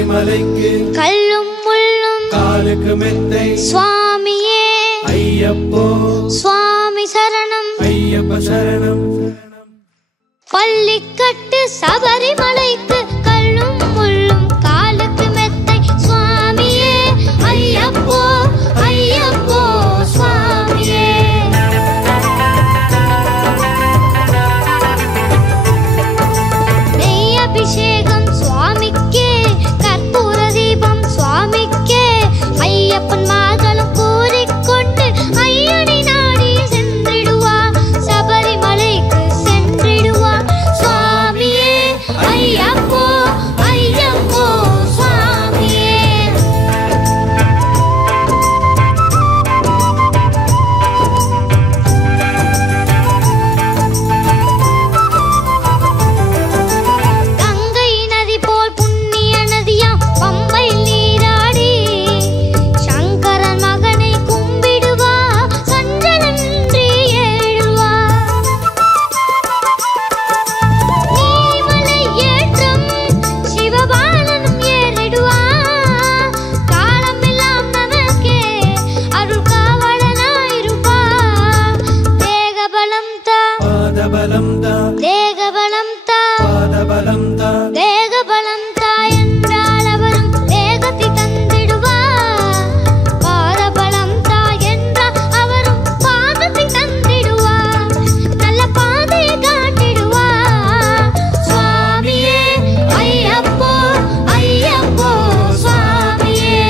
சபரிமலைக்கு கல்லும் முள்ளும் காலுக்கு மெத்தை சுவாமியே ஐயப்போ சுவாமி சரணம் ஐயப்ப சரணம் பள்ளிக்கட்டு சபரிமலைக்கு கல்லும் முள்ளும் காலுக்கு மெத்தை சுவாமியே ஐயப்போ ஐயப்போ சுவாமியே நெய் அபிஷேகம் சுவாமிக்கே கற்பூர தீபம் சுவாமிக்கே ஐயப்பன் மகளும் கூறிக்கொண்டு ஐயனை நாடி சென்றிடுவார் சபரிமலைக்கு சென்றிடுவார் சுவாமியே ஐயப்போ ஐயப்போ சுவாமியே கங்கை நதி போல் புண்ணிய நதியாம் பம்பை நீராடி சங்கரன் மகனை கும்பிடுவா சஞ்சலமின்றி ஏழுவா நீலிமலை ஏற்றம் சிவபாலனும் ஏறிடுவா காலமெல்லாம் நமக்கே அருள் காவலனாயிருப்பா தேகபலம் தா பாதபலம் தா தேகபலம் தா பாதபலம் தா தேகபலம் தா என்றால் அவரும் தேகத்தை தந்திடுவார் பாதபலம் தா என்றால் அவரும் பாதத்தை தந்திடுவார் நல்ல பாதையை காட்டிடுவார் சுவாமியே ஐயப்போ ஐயப்போ சுவாமியே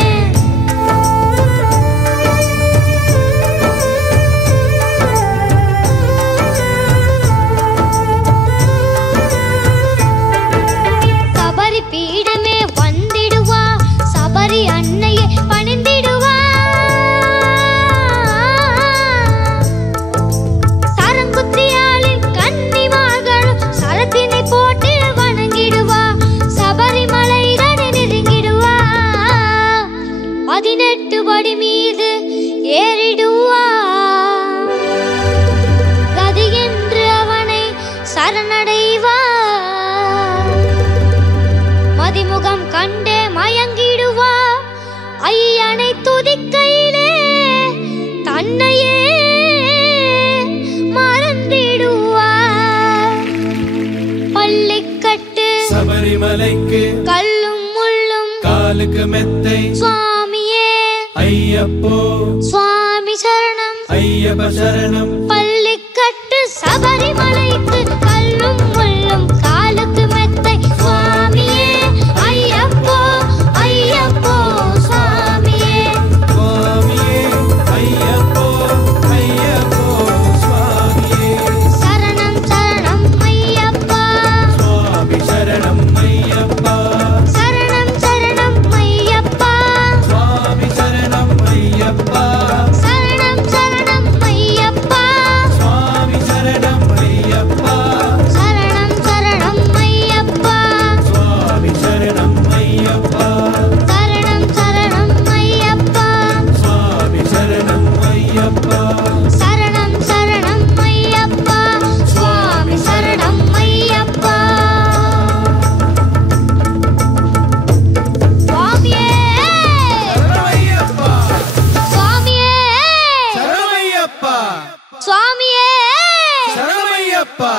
சபரி பீடமே வந்திடுவா சபரி அன்னையை பணிந்திடுவா சரங்குத்தியாளில் கன்னிமார்களும் சரத்தினை போட்டு வணங்கிடுவா சபரிமலை தடை நெருங்கிடுவா 18 படி மீது ஏறிடுவா கதி என்று அவனை சரணடைவா மதிமுகம் கண்டே மயங்கிடுவா ஐயனை துதிக்கையிலே தன்னையே மறந்திடுவா பள்ளிக்கட்டு சபரிமலைக்கு கல்லும் முள்ளும் காலுக்கு மெத்தை சுவாமியே ஐயப்போ சுவாமி சரணம் ஐயப்ப சரணம் பள்ளிக்கட்டு சபரிமலைக்கு கல்லும் முள்ளும் காலுக்கு மெத்தை சுவாமியே ஐயப்போ ஐயப்போ சுவாமியே சுவாமியே ஐயப்போ ஐயப்போ சுவாமியே சரணம் சரணம் ஐயப்பா சுவாமி சரணம் ஐயப்பா சரணம் சரணம் ஐயப்பா சுவாமி சரணம் ஐயப்பா சரணம் சரணம் ஐயப்பா சுவாமி சரணம் ஐயப்பா சரணம் சரணம் ஐயப்பா சுவாமி சரணம் ஐயப்பா சரணம் சரணம் ஐயப்பா சுவாமி சரணம் ஐயப்பா சரணம் சரணம் ஐயப்பா சுவாமி சரணம் ஐயப்பா சுவாமியே சரணமையப்பா சுவாமியே சரணமையப்பா சுவாமியே சரணமையப்பா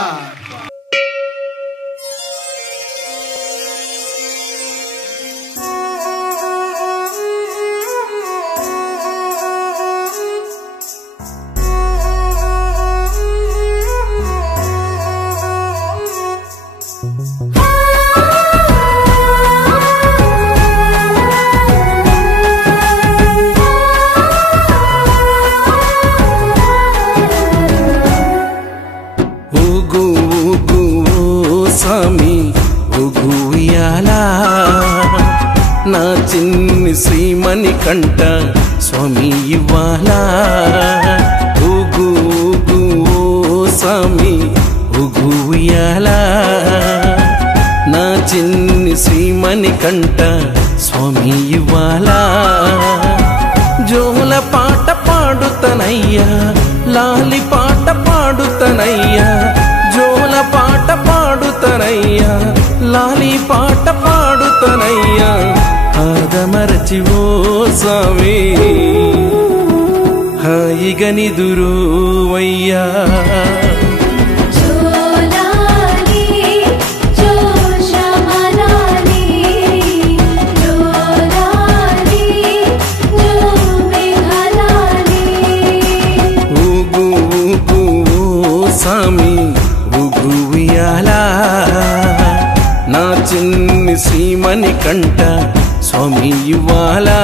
ఊగు ఊగు ఓ స్వామి ఊగుయాలా నా చిన్ని శ్రీమణి కంట స్వామి ఇవ్వాలా ఊగు ఊగు ఓ స్వామి ఊగుయాలా నా చిన్ని శ్రీమణి కంట స్వామి ఇవ్వాలా జోల పాట పాడుతనయ్యా లాలి పాట పాడుతనయ్యా జోల పాట పాడుతనయ్యా లాలి పాట పాడుతనయ్యా దాచివో స్వామి హాయిగా నిదురోవయ్యా స్వామి ఉగువియాలా నా చిన్ని శ్రీమణి కంట స్వామి ఇవ్వాలా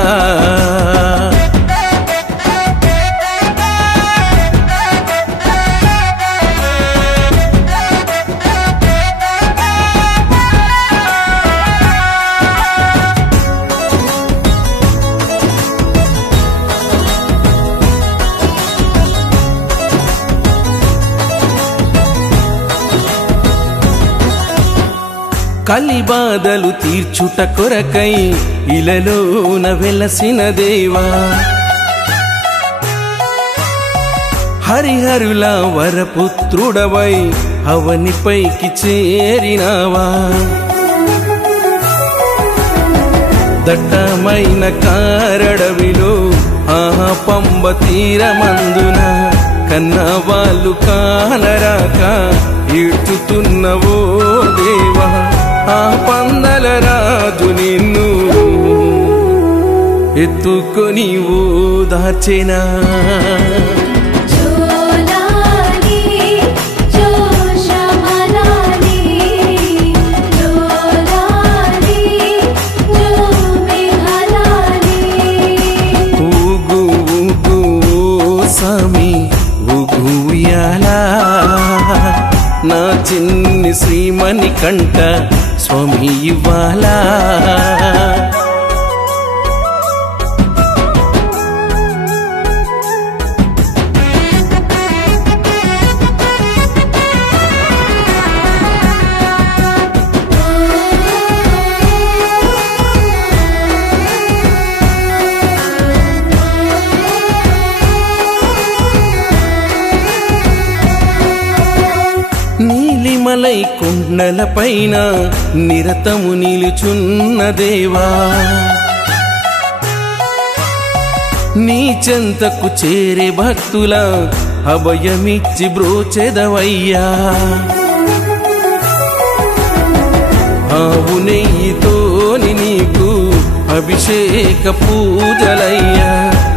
కలిబాధలు తీర్చుట కొరకై ఇలలోన వెలసిన దేవా హరిహరుల వరపుత్రుడవై అవనిపైకి చేరినావా దట్టమైన కారడవిలో ఆ పంబ తీరమందున కన్నవాళ్ళు కానరాక ఈడ్చుతున్నవో దేవా ఆ పందల రాజు నిన్ను ఎత్తుకొని ఓదార్చెనా స్వామి ఉగుయాలా నా చిన్ని శ్రీమణి కంట స్వామి ఇవ్వాలా నీలిమలై కుండల పైన నిరతము నిలుచున్న దేవా నీ చెంతకు చేరే భక్తుల అభయమిచ్చి బ్రోచెదవయ్యా ఆవు నెయ్యితోని నీకు అభిషేక పూజలయ్యా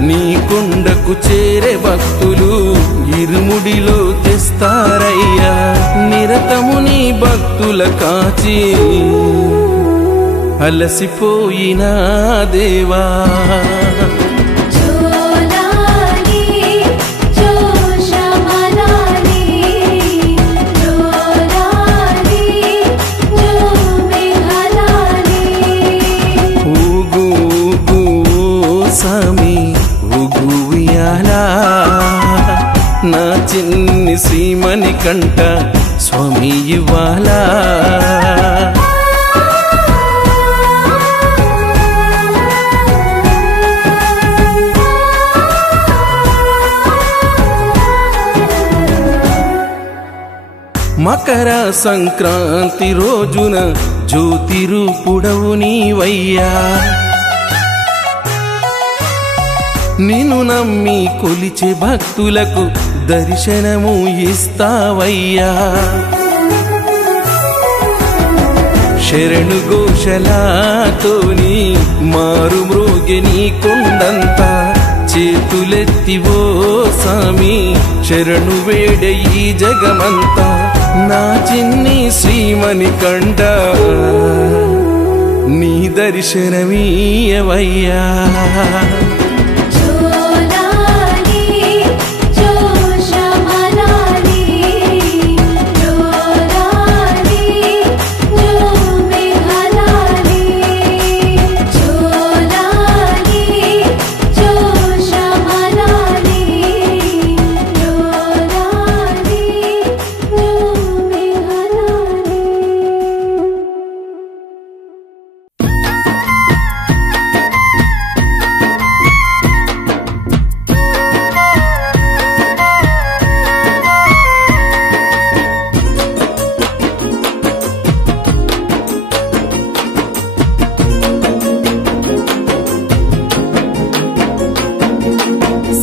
నీ కొండకు చేరే భక్తులు ఇరుముడిలో తెస్తారయ్యా నిరతము నీ భక్తుల కాచి అలసిపోయినా దేవా స్వామి ఉగుయాలా నా చిన్ని శ్రీమణి కంట స్వామి ఇవ్వాలా మకర సంక్రాంతి రోజున జ్యోతి రూపుడవు నీవయ్యా నిన్ను నమ్మి కొలిచే భక్తులకు దర్శనము ఇస్తావయ్యా శరణు ఘోషలాతోని మారు మ్రోగే నీ కొండంతా చేతులెత్తివో స్వామి శరణు వేడే ఈ జగమంతా నా చిన్ని శ్రీమణి కంట నీ దర్శనమీయవయ్యా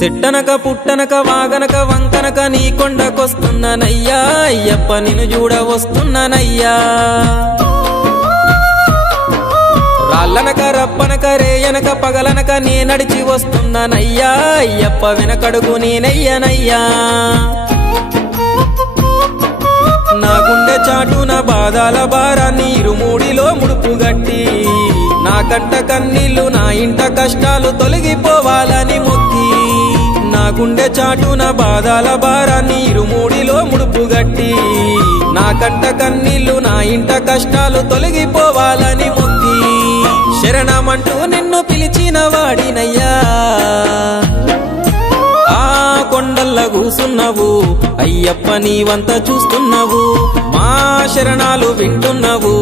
సెట్టనక పుట్టనక వాగనక వంకనక నీ కొండకొస్తున్నానయ్యా అయ్యప్ప నిన్ను చూడ వస్తున్నానయ్యా రాళ్ళనక రప్పనక రేయనక పగలనక నే నడిచి వస్తున్నానయ్యా అయ్యప్ప వెనకడుగు నేనయ్యనయ్యా నా గుండె చాటున బాధల భారాన్ని ఇరుమూడిలో ముడుపు గట్టి నా కంట కన్నీళ్లు నా ఇంట కష్టాలు తొలగిపోవాలని మొక్కి నా గుండె చాటున బాధల భారాన్ని ఇరుమూడిలో ముడుపు గట్టి నా కంట కన్నీళ్లు నా ఇంట కష్టాలు తొలగిపోవాలని మొక్కి శరణమంటూ నిన్ను పిలిచిన వాడినయ్యా ఆ కొండల్ల కూసున్నావు అయ్యప్ప నీవంత చూస్తున్నావు మా శరణాలు వింటున్నావు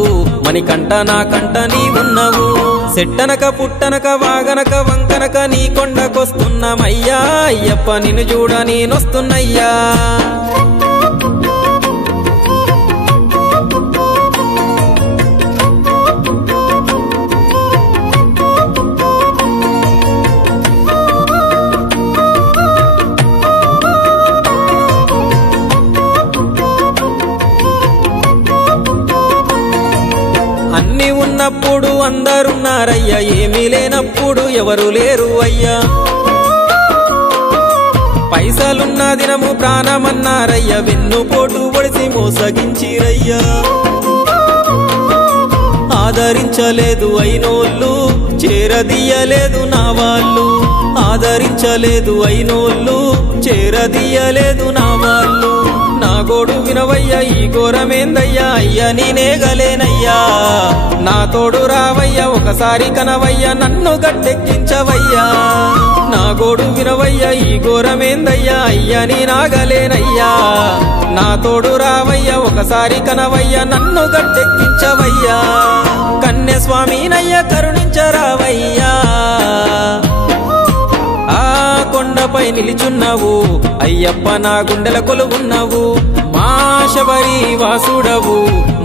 మణికంట నా కంట నీ ఉన్నావు సెట్టనక పుట్టనక వాగనక వంకనక నీ కొండకొస్తున్నామయ్యా అయ్యప్ప నిన్ను చూడ నేనొస్తున్నయ్యా అన్ని ఉన్నప్పుడు అందరున్నారయ్యా ఏమీ లేనప్పుడు ఎవరు లేరు అయ్యా పైసలున్న దినము ప్రాణమన్నారయ్యా వెన్నుపోటు పొడిసి మోసగించిరయ్యా ఆదరించలేదు అయినోళ్ళు చేరదీయలేదు నా వాళ్ళు ఆదరించలేదు అయినోళ్ళు చేరదీయలేదు నా వాళ్ళు నా గోడు వినవయ్యా ఈ ఘోరమేందయ్యా అయ్యా నేనేగలేనయ్యా నా తోడు రావయ్యా ఒకసారి కనవయ్యా నన్ను గట్టెక్కించవయ్యా నా గోడు వినవయ్యా ఈ ఘోరమేందయ్యా అయ్యా నేనాగలేనయ్యా నా తోడు రావయ్యా ఒకసారి కనవయ్యా నన్ను గట్టెక్కించవయ్యా కన్య స్వామినయ్యా కరుణించరావయ్యా ఆ కొండపై నిలిచున్నావు అయ్యప్ప నా గుండెల కొలువున్నావు మా శబరి వాసుడవు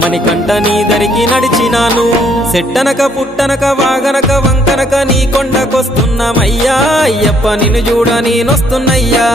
మణికంఠ నీ దరికి నడిచినాను సెట్టనక పుట్టనక వాగనక వంకనక నీ కొండకొస్తున్నామయ్యా అయ్యప్ప నిన్ను చూడ నేనొస్తున్నయ్యా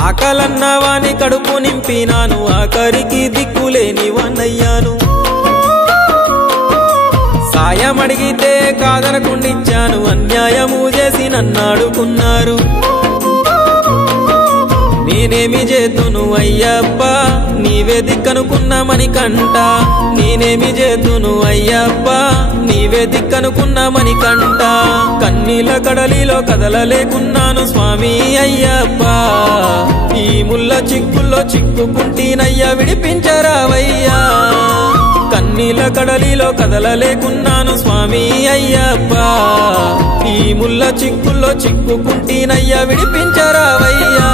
ఆకలన్నవాని కడుపు నింపినాను ఆఖరికి దిక్కులేని వాన్నయ్యాను సాయమడిగితే కాదనకుండిచ్చాను అన్యాయము చేసి నన్నాడుకున్నారు నేనేమి చేతును అయ్యప్ప నీవే దిక్కనుకున్న మణికంఠ నేనేమి చేతును అయ్యప్ప నీవే దిక్కనుకున్న మణికంఠ కన్నీల కడలిలో కదలలేకున్నాను స్వామి అయ్యప్ప ఈ ముల్ల చిక్కుల్లో చిక్కుకుంటీనయ్యా విడిపించరావయ్యా కన్నీల కడలిలో కదలలేకున్నాను స్వామి అయ్యప్ప ఈ ముల్ల చిక్కుల్లో చిక్కుకుంటీనయ్యా విడిపించరావయ్యా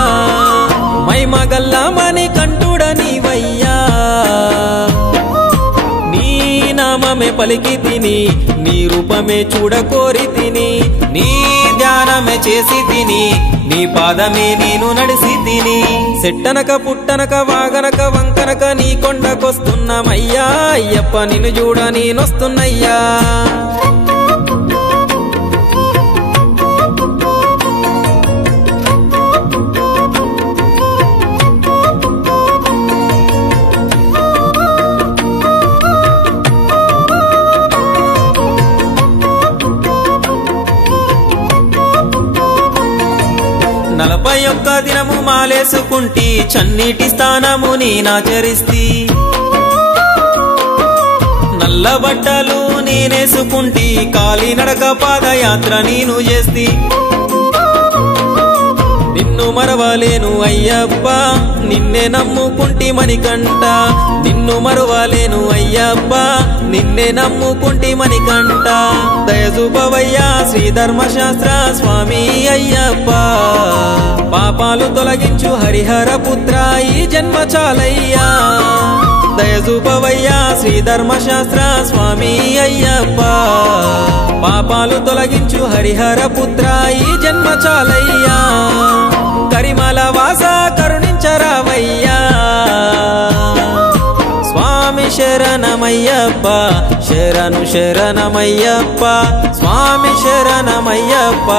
మైమగల్లా మణికంఠుడ నీవయ్యా నీ నామమే పలికి తిని నీ రూపమే చూడకోరి తిని నీ ధ్యానమే చేసి తిని నీ పాదమే నేను నడిసి తిని సెట్టనక పుట్టనక వాగనక వంకనక నీ కొండకొస్తున్నామయ్యా అయ్యప్ప నిన్ను చూడ నేనొస్తున్నయ్యా నలభై ఒక్క దినము మాలేసుకుంటి చన్నీటి స్థానము నేనాచరిస్తి నల్ల బట్టలు నేనేసుకుంటి కాలినడక పాదయాత్ర నేను చేస్తి నిన్ను మరవలేను అయ్యప్ప నిన్నే నమ్ముకుంటి మణికంఠ నిన్ను మరవలేను అయ్యప్ప నిన్నే నమ్ముకుంటి మణికంఠ దయజూపవయ్యా శ్రీ ధర్మశాస్త్ర స్వామి అయ్యప్ప పాపాలు తొలగించు హరిహర పుత్ర ఈ జన్మ చాలయ్యా దయజూపవయ్యా శ్రీ ధర్మశాస్త్ర స్వామి అయ్యప్ప పాపాలు తొలగించు హరిహర పుత్ర ఈ జన్మ చాలయ్యా కరిమల వాస కరుణించరావయ్యా స్వామి శరణమయ్యప్ప శరణు శరణమయ్యప్ప స్వామి శరణమయ్యప్ప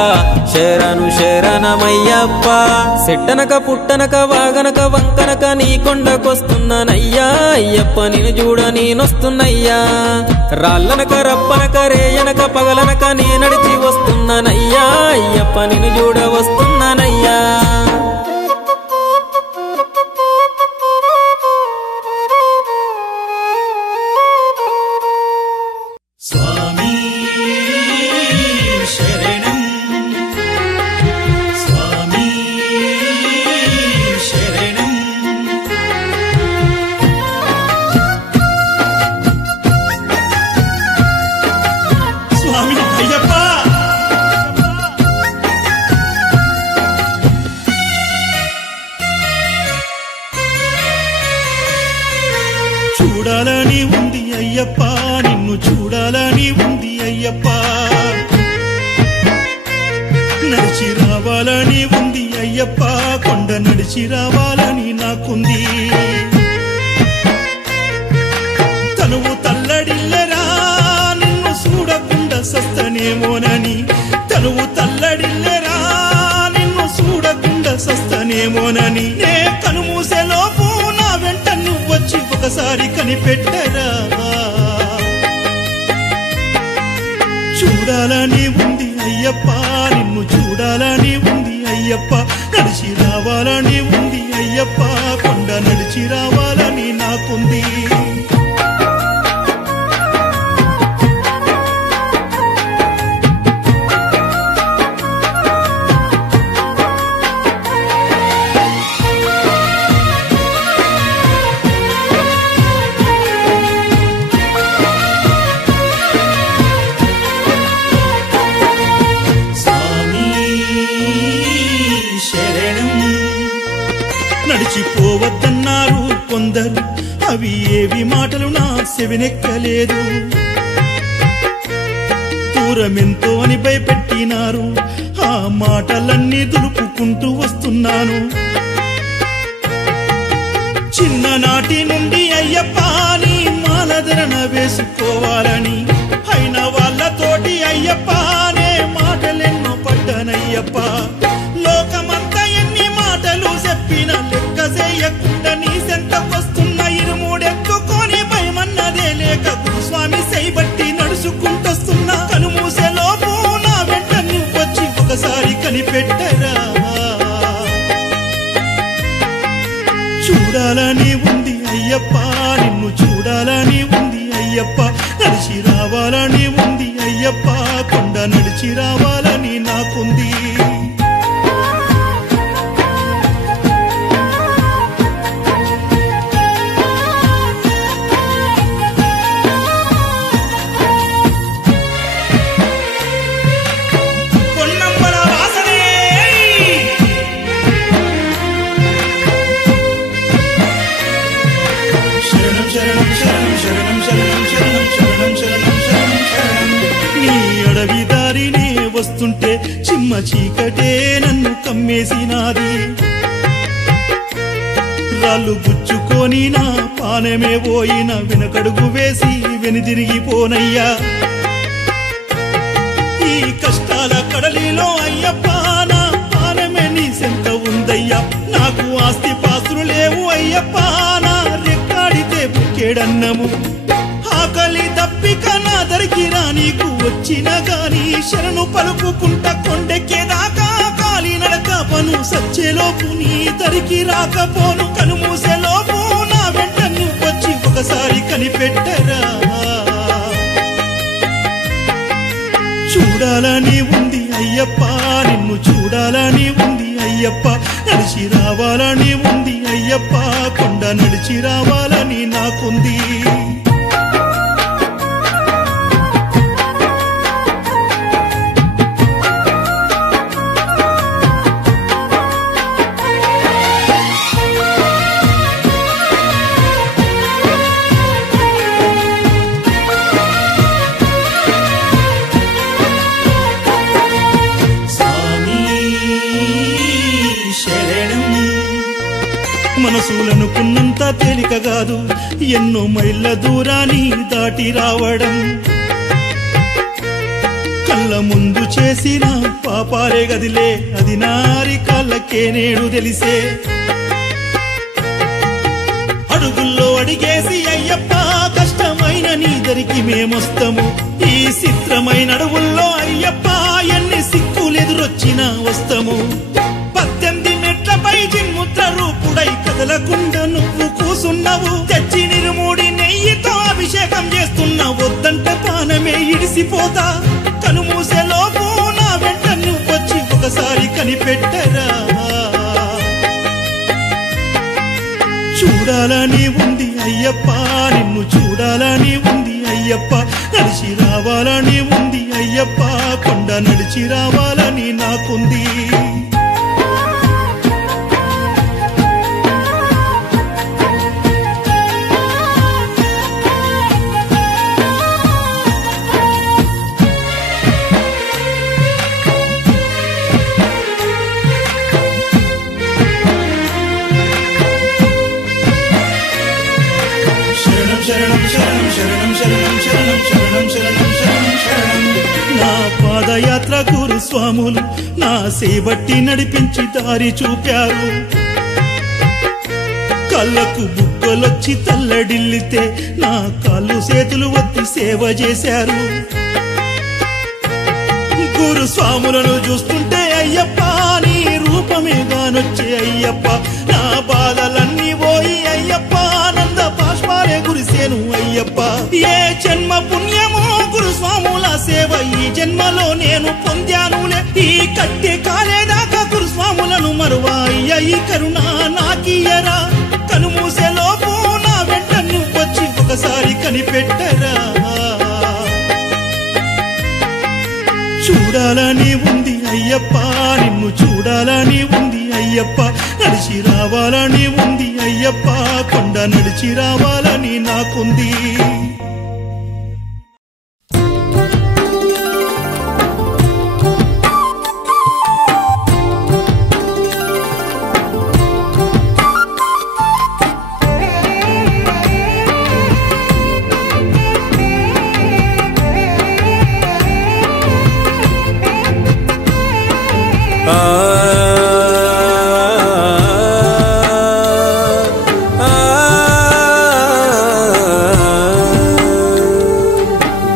శరణు శరణమయ్యప్ప సెట్టనక పుట్టనక వాగనక వంకనక నీ కొండకొస్తున్నానయ్యా అయ్యప్ప నిన్ను చూడ నేనొస్తున్నయ్యా రాళ్ళనక రప్పనక రేయనక పగలనక నే నడిచి వస్తున్నానయ్యా అయ్యప్ప నిన్ను చూడ వస్తున్నానయ్యా చూడాలని ఉంది అయ్యప్ప నిన్ను చూడాలని ఉంది అయ్యప్ప నడిచి రావాలని ఉంది అయ్యప్ప కొండ నడిచి రావాలని నాకుంది తనువు తల్లడిల్లరా నిన్ను చూడకుండా సస్తనేమోనని తనువు తల్లడిల్లరా నిన్ను చూడకుండా సస్తనేమోనని నే కనుమూసేలోపు నా వెంట నువ్వొచ్చి ఒకసారి కనిపెట్టరా చూడాలని ఉంది అయ్యప్ప నిన్ను చూడాలని ఉంది అయ్యప్ప నడిచి రావాలని ఉంది అయ్యప్ప కొండ నడిచి రావాలని నాకుంది నడిచిపోవద్దన్నారు కొందరు అవి ఏవి మాటలు నా చెవినెక్కలేదు దూరమెంతో అని భయపెట్టినారు ఆ మాటలన్నీ దులుపుకుంటూ వస్తున్నాను చిన్ననాటి నుండి అయ్యప్ప నీ మాలధరణ వేసుకోవాలని అయిన వాళ్ళతోటి అయ్యప్ప నే మాటలెన్నో పడ్డానయ్యప్ప లోకమంతా ఎన్ని మాటలు చెప్పిన లెక్క చేయకుండా నీ సెంత వస్తున్న ఇరుమూడెత్తుకొని భయమన్నదే లేక గురుస్వామి సైబట్టి నడుచుకుంటొస్తున్నా కనుమూసేలోపు నా వెంట నువ్వొచ్చి ఒకసారి కనిపెట్టరా చూడాలని ఉంది అయ్యప్ప నిన్ను చూడాలని ఉంది అయ్యప్ప నడిచి రావాలని ఉంది అయ్యప్ప కొండ నడిచి రావాలని నాకుంది వస్తుంటే చిమ్మ చీకటే నన్ను కమ్మేసినాది రాళ్ళు గుచ్చుకొని నా పానమే పోయిన వెనకడుగు వేసి వెనుదిరిగిపోనయ్యా ఈ కష్టాల కడలిలో అయ్యప్ప నా పానమే నీ సెంత ఉందయ్యా నాకు ఆస్తి పాస్తులు లేవు అయ్యప్ప నా రెక్కాడితే బుక్కేడన్నము ఆకలి దప్పిక నా దరికిరా నీకు వచ్చిన గాని శరణు పలుకుకుంటా కొండెక్కేదాకా కాలి నడక పను సచ్చేలోపు నీ దరికి రాకపోను కనుమూసేలోపు నా వెంట నువ్వొచ్చి ఒకసారి కనిపెట్టరా చూడాలని ఉంది అయ్యప్ప నిన్ను చూడాలని ఉంది అయ్యప్ప నడిచి రావాలని ఉంది అయ్యప్ప కొండ నడిచి రావాలని నాకుంది తేలిక కాదు ఎన్నో మైళ్ళ దూరాన్ని దాటి రావడం కళ్ళ ముందు చేసిన పాపాలే గదిలే అది నారి కాళ్ళకే నేడు తెలిసే అడుగుల్లో అడిగేసి అయ్యప్ప కష్టమైన నీ దరికి మేమొస్తాము ఈ చిత్రమైన అడవుల్లో అయ్యప్ప ఎన్ని సిక్కులెదురొచ్చినా వస్తాము 18 మెట్లపై జిన్ముద్ర రూపుడై కదలకుండా నువ్వు కూసున్నావు తెచ్చి నిరుమూడి నెయ్యితో అభిషేకం చేస్తున్నా వద్దంటే పానమే ఇడిసిపోతా కనుమూసేలోపు నా వెంట నువ్వొచ్చి ఒకసారి కనిపెట్టరా చూడాలని ఉంది అయ్యప్ప నిన్ను చూడాలని ఉంది అయ్యప్ప నడిచి రావాలని ఉంది అయ్యప్ప కొండ నడిచి రావాలని నాకుంది నా పాదయాత్ర గురు స్వాములు నా సేబట్టి నడిపించి దారి చూపారు కళ్ళకు బుగ్గలొచ్చి తల్లడిల్లితే నా కాళ్ళు చేతులు ఒత్తి సేవ చేశారు గురు స్వాములను చూస్తుంటే అయ్యప్ప నీ రూపమే గానొచ్చే అయ్యప్ప నా బాధలన్నీ పోయి అయ్యప్ప ఆనంద బాష్పాలే కురిసేను అయ్యప్ప ఏ జన్మ పుణ్యమో గురు స్వాముల సేవ ఈ జన్మలో నేను పొందానులే ఈ కట్టె కాలేదాకా గురు స్వాములను మరువా అయ్య ఈ కరుణ నాకియరా కనుమూసేలోపు నా వెంట నువ్వొచ్చి ఒకసారి కనిపెట్టరా చూడాలని ఉంది అయ్యప్ప నిన్ను చూడాలని ఉంది అయ్యప్ప నడిచి రావాలని ఉంది అయ్యప్ప కొండ నడిచి రావాలని నాకుంది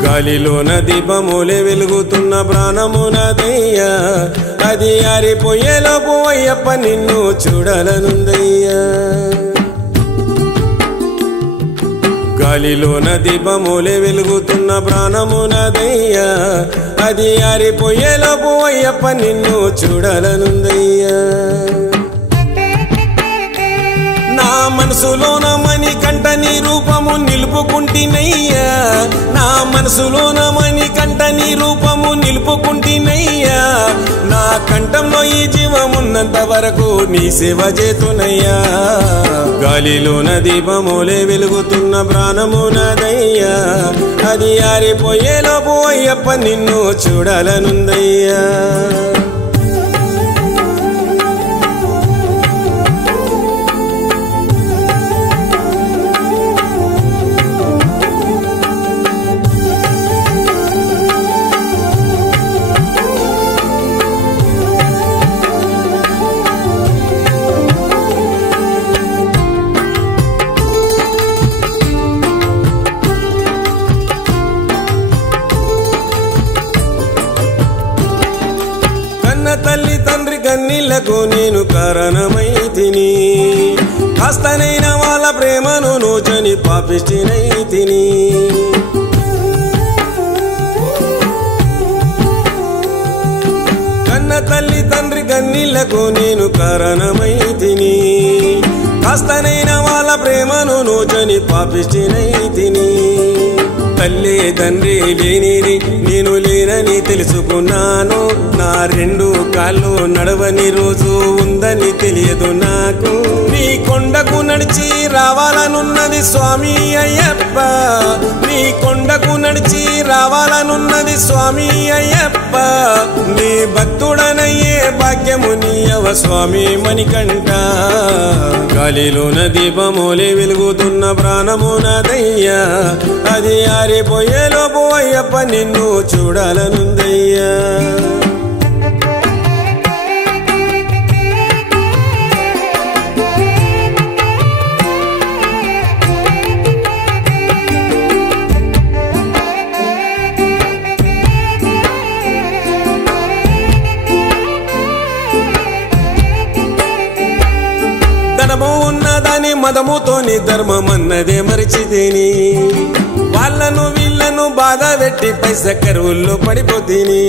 గాలిలోన దీపములే వెలుగుతున్న ప్రాణమునదయ్యా అది ఆరిపోయేలోపు అయ్యప్ప నిన్ను చూడాలనుందయ్యా గాలిలోన దీపములే వెలుగుతున్న ప్రాణమునదయ్యా అది ఆరిపోయేలోపు అయ్యప్ప నిన్ను చూడాలనుందయ్యా నా మనసులోన మణి కంట నీ రూపము నిలుపుకుంటినయ్యా నా మనసులోన మణి కంట నీ రూపము నిలుపుకుంటినయ్యా నా కంఠంలో ఈ జీవమున్నంత వరకు నీ సేవ చేతునయ్యా గాలిలోన దీపములే వెలుగుతున్న ప్రాణమునదయ్యా అది ఆరిపోయేలోపు అయ్యప్ప నిన్ను చూడాలనుందయ్యా తల్లి తండ్రి కన్నీళ్లకు నేను కారణమైతిని కాస్తనైన వాళ్ళ ప్రేమను నోచని పాపిష్టినైతిని కన్న తల్లి తండ్రి కన్నీళ్లకు నేను కారణమైతిని కాస్తనైన వాళ్ళ ప్రేమను నోచని పాపిష్టినైతిని తల్లి తండ్రి లేనిది నేను లేనని తెలుసుకున్నాను నా రెండు కాళ్ళు నడవని రోజు ఉందని తెలియదు నాకు నీ కొండకు నడిచి రావాలనున్నది స్వామి అయ్యప్ప నీ కొండకు నడిచి రావాల కానున్నది స్వామి అయ్యప్ప నీ భక్తుడనయ్యే భాగ్యము నీయవ స్వామి మణికంఠ గాలిలోన దీపమోలే వెలుగుతున్న ప్రాణము నాదయ్యా అది ఆరిపోయేలోపు అయ్యప్ప నిన్ను చూడాలనుందయ్యా ధనము ఉన్నదని మదముతోని ధర్మమన్నదే మరిచితేని వాళ్ళను వీళ్ళను బాధ పెట్టి పైస కరువుల్లో పడిపోతేని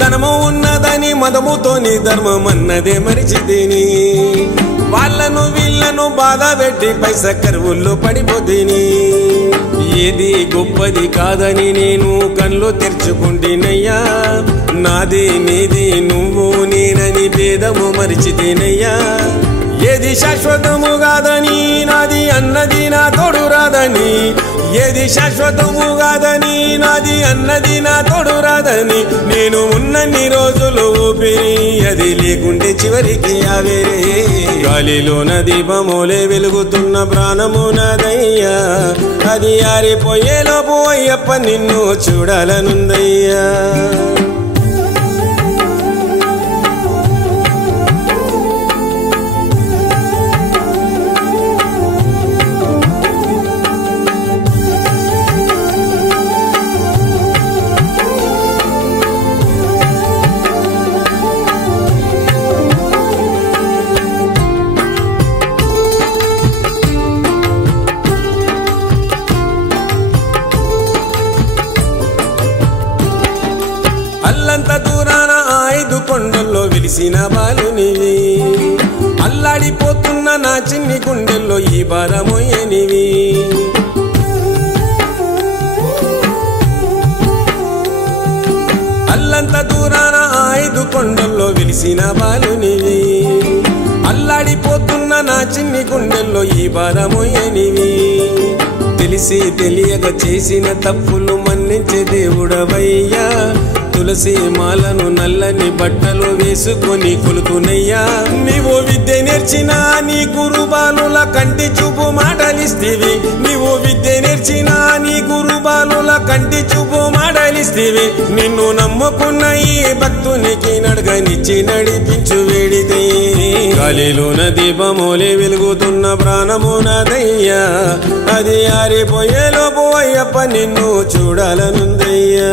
ధనము ఉన్నదని మదముతోని ధర్మమన్నదే మరిచితేని వాళ్ళను వీళ్ళను బాధ పెట్టి పైస కరువుల్లో పడిపోతేని ఏది గొప్పది కాదని నేను కళ్ళు తెరుచుకుంటేనయ్యా నాది నీది నువ్వు నేనని భేదము మరిచితేనయ్యా ఏది శాశ్వతము కాదని నాది అన్నది నా తోడు రాదని ఏది శాశ్వతము కాదని నాది అన్నది నా తోడు రాదని నేను ఉన్నన్ని రోజులు ఊపిరి అది లేకుంటే చివరికి ఆవేరే గాలిలోన దీపమోలే వెలుగుతున్న ప్రాణము నాదయ్యా అది ఆరిపోయేలోపు అయ్యప్ప నిన్ను చూడాలనుందయ్యా అల్లంత దూరాన 5 కొండల్లో వెలిసిన బాలునివి అల్లాడిపోతున్న నా చిన్ని గుండెల్లో ఈ బాధమోయనివి అల్లంత దూరాన 5 కొండల్లో వెలిసిన బాలునివి అల్లాడిపోతున్న నా చిన్ని గుండెల్లో ఈ బాధమోయనివి తెలిసి తెలియక చేసిన తప్పులు మన్నించే దేవుడవయ్యా తులసి మాలను నల్లని బట్టలు వేసుకొని కొలుకునయ్యా నీవు విద్య నేర్చిన నీ గురుబాలుల కంటి చూపు మాటలిస్తేవి నీవు విద్య నేర్చిన నీ గురుబాలుల కంటి చూపు మాటలిస్తేవి నిన్ను నమ్ముకున్న ఈ భక్తునికి నడగనిచ్చి నడిపించు వేడితే గాలిలోన దీపమోలే వెలుగుతున్న ప్రాణము నాదయ్యా అది ఆరిపోయేలోపు అయ్యప్ప నిన్ను చూడాలనుందయ్యా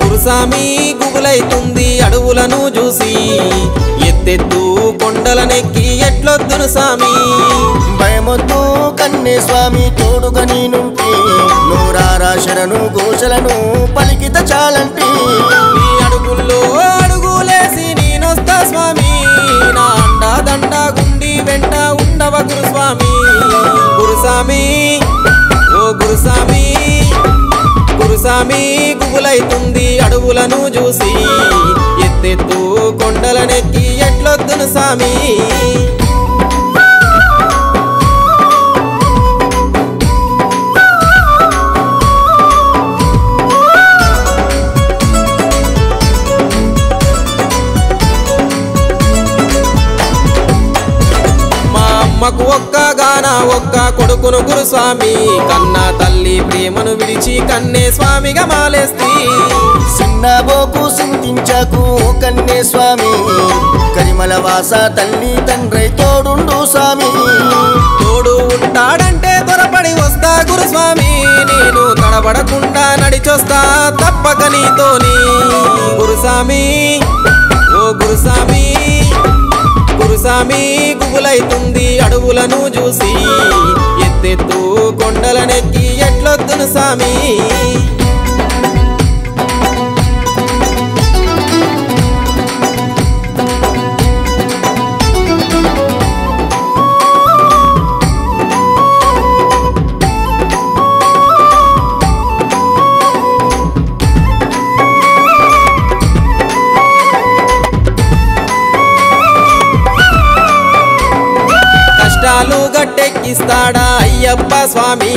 గురుసామి గుబులైతుంది అడవులను చూసి ఎత్తెత్తు కొండలనెక్కి ఎట్లొద్దును సామి భయమొద్దు కన్నే స్వామి తోడుగా నేనుంటే నూరారా శరణు ఘోషలను పలికిత చాలంటే నీ అడుగుల్లో అడుగులేసి నేనొస్తా స్వామి నా అండా దండ గుండి వెంట ఉండవ గురుస్వామి గురుసామి ఓ గురుసామి గురుసామి గుబులైతుంది అడవులను చూసి ఎత్తెత్తు కొండలనెక్కి ఎట్లొద్దును సామి అమ్మకు ఒక్కగాన ఒక్క కొడుకును గురుస్వామి కన్నా తల్లి ప్రేమను విడిచి కన్నే స్వామిగా మాలేస్తి సిన్నబోకు సింతించకు కన్నే స్వామి కరిమల వాస తల్లి తండ్రి తోడుండు స్వామి తోడు ఉంటాడంటే త్వరపడి వస్తా గురుస్వామి నేను తడబడకుండా నడిచొస్తా తప్పక నీతోని గురుస్వామి ఓ గురుస్వామి గురుస్వామి గుబులైతుంది అడవులను చూసి ఎత్తెత్తు కొండలనెక్కి ఎట్లొద్దును సామి ఇస్తాడా అయ్యప్ప స్వామి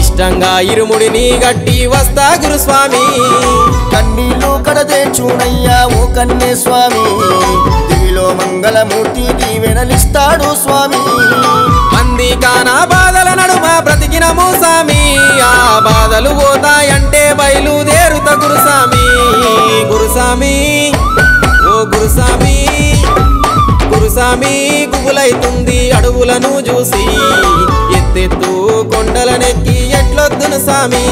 ఇష్టంగా ఇరుముడిని గట్టి వస్తా గురుస్వామి కన్నీళ్ళు కడదేర్చునయ్యా ఓ కన్నే స్వామి దివిలో మంగళమూర్తి దీవెనలిస్తాడు స్వామి మంది కానా బాధల నడుమ బ్రతికినము స్వామి ఆ బాధలు పోతాయంటే బయలుదేరుత గురుస్వామి గురుస్వామి ఓ గురుస్వామి గురుస్వామి గుబులైతుంది అడుగులను చూసి ఎత్తెత్తు కొండలనెక్కి ఎట్లొద్దును స్వామి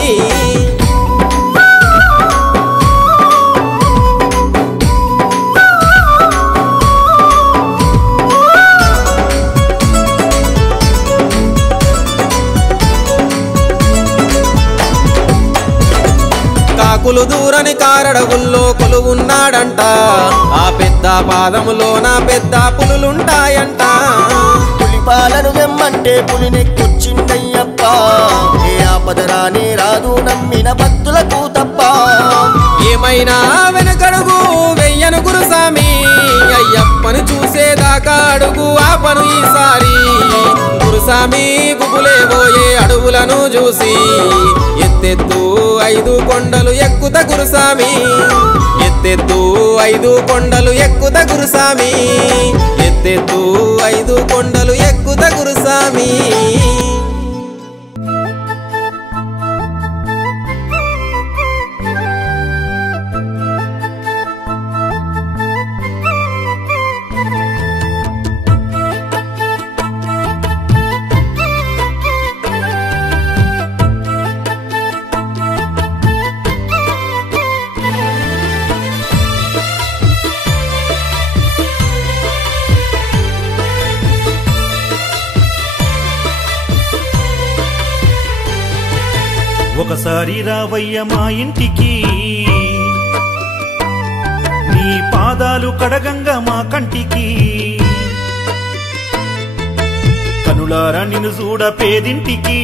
కాకులు దూరని కారడవుల్లో కొలువున్నాడంట ఆ పెద్ద పాదములో నా పెద్ద పులులుంటాయంట పులిపాలను వెమ్మంటే పులినెక్కొచ్చిందయ్యప్ప ఏ ఆపదరాని రాదు నమ్మిన భక్తులకు తప్ప ఏమైనా వెనకడుగు వెయ్యను గురుస్వామి అయ్యప్పను చూసేదాకా అడుగు ఆపను ఈసారి గురుస్వామి గుబులేబోయే అడుగులను చూసి ఎత్తెత్తు 5 కొండలు ఎక్కుత గురుస్వామి ఎత్తెత్తు 5 కొండలు ఎక్కుత గురుస్వామి ఎత్తెత్తు 5 కొండలు ఎక్కుత గురుస్వామి ఒకసారి రావయ్య మా ఇంటికి నీ పాదాలు కడగంగా మా కంటికి కనులారా నిన్ను చూడ పేదింటికి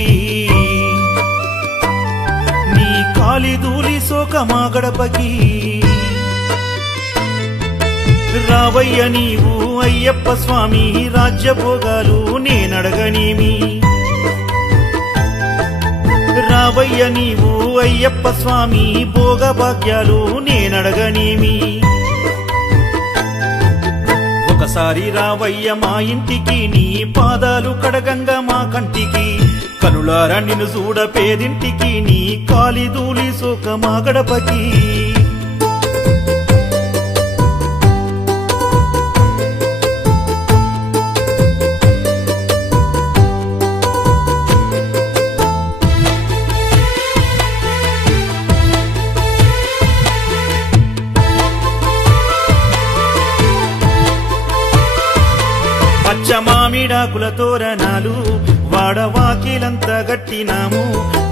నీ కాలి దూలి సోక మా గడపకి రావయ్య నీవు అయ్యప్ప స్వామి రాజ్యభోగాలు నేనడగనేమి రావయ్య నీవు అయ్యప్ప స్వామి భోగభాగ్యాలు నేనడగనేమి ఒకసారి రావయ్య మా ఇంటికి నీ పాదాలు కడగంగా మా కంటికి కనులారా నిన్ను చూడ పేదింటికి నీ కాలి దూలి సోక మా గడపకి పచ్చ మామిడాకుల తోరణాలు వాడవాకిలంతా గట్టినాము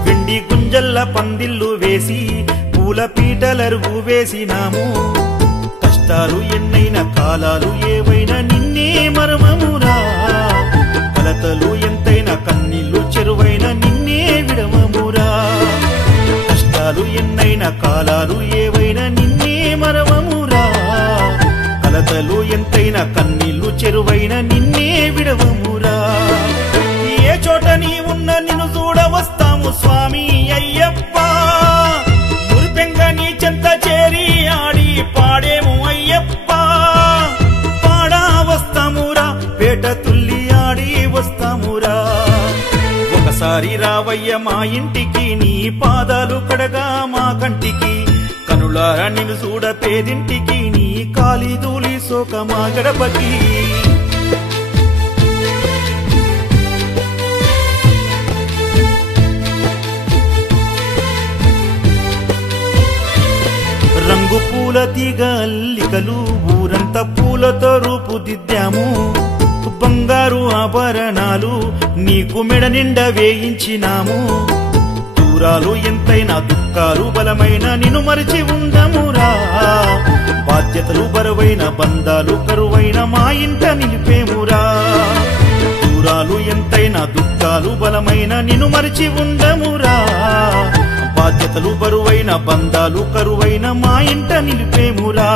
వెండి గుంజల్ల పందిళ్ళు వేసి పూల పీటలరుగు వేసినాము కష్టాలు ఎన్నైనా కాలాలు ఏవైనా నిన్నే మరమమురా కలతలు ఎంతైనా కన్నీళ్ళు చెరువైన నిన్నే విడమమురా కష్టాలు ఎన్నైనా కాలాలు ఏవైనా నిన్నే మరమమురా కలతలు ఎంతైనా కన్నీళ్ళు చెరువైన నిన్నే విడవమురా ఏ చోట నీ ఉన్న నిన్ను చూడ వస్తాము స్వామి అయ్యప్ప మురిపెంగ నీ చెంత చేరి ఆడి పాడేము అయ్యప్ప పాడా వస్తామురా పేట తుల్లి ఆడి వస్తామురా ఒకసారి రావయ్య మా ఇంటికి నీ పాదాలు కడగా మా కంటికి కనులారా నిన్ను చూడ పేదింటికి నీ కాలి దూలి సోక మా గడపకి రంగు పూల తీగ అల్లికలు ఊరంతా పూలతో రూపుదిద్దాము బంగారు ఆభరణాలు నీకు మెడ నిండా వేయించినాము దూరాలు ఎంతైనా దుఃఖాలు బలమైన నిన్ను మరిచి ఉండమురా బాధ్యతలు బరువైన బంధాలు కరువైన మా ఇంట నిలిపేమురా దూరాలు ఎంతైనా దుఃఖాలు బలమైన నిన్ను మరిచి ఉండమురా బాధ్యతలు బరువైన బంధాలు కరువైన మా ఇంట నిలిపేమురా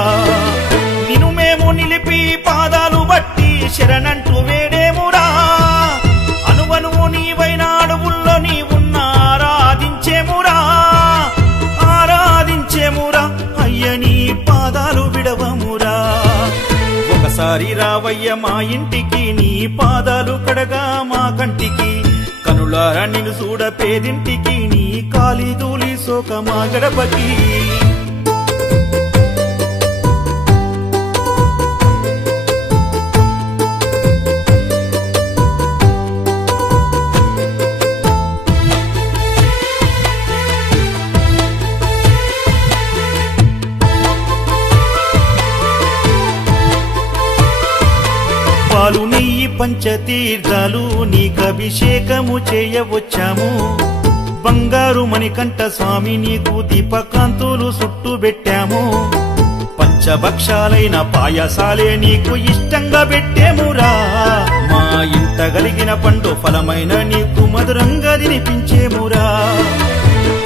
నిన్ను మేము నిలిపి పాదాలు బట్టి శరణంటూ వేడేమురా అనువ ఒకసారి రావయ్య మా ఇంటికి నీ పాదాలు కడగా మా కంటికి కనులారా నిన్ను చూడ పేదింటికి నీ కాలి దూలి సోక మా గడపకి పాలు నెయ్యి పంచతీర్థాలు నీకభిషేకము చేయవచ్చాము బంగారు మణికంఠ స్వామి నీకు దీపకాంతులు చుట్టు పెట్టాము పంచభక్షాలైన పాయసాలే నీకు ఇష్టంగా పెట్టేమురా మా ఇంట కలిగిన పండు ఫలమైన నీకు మధురంగా తినిపించేమురా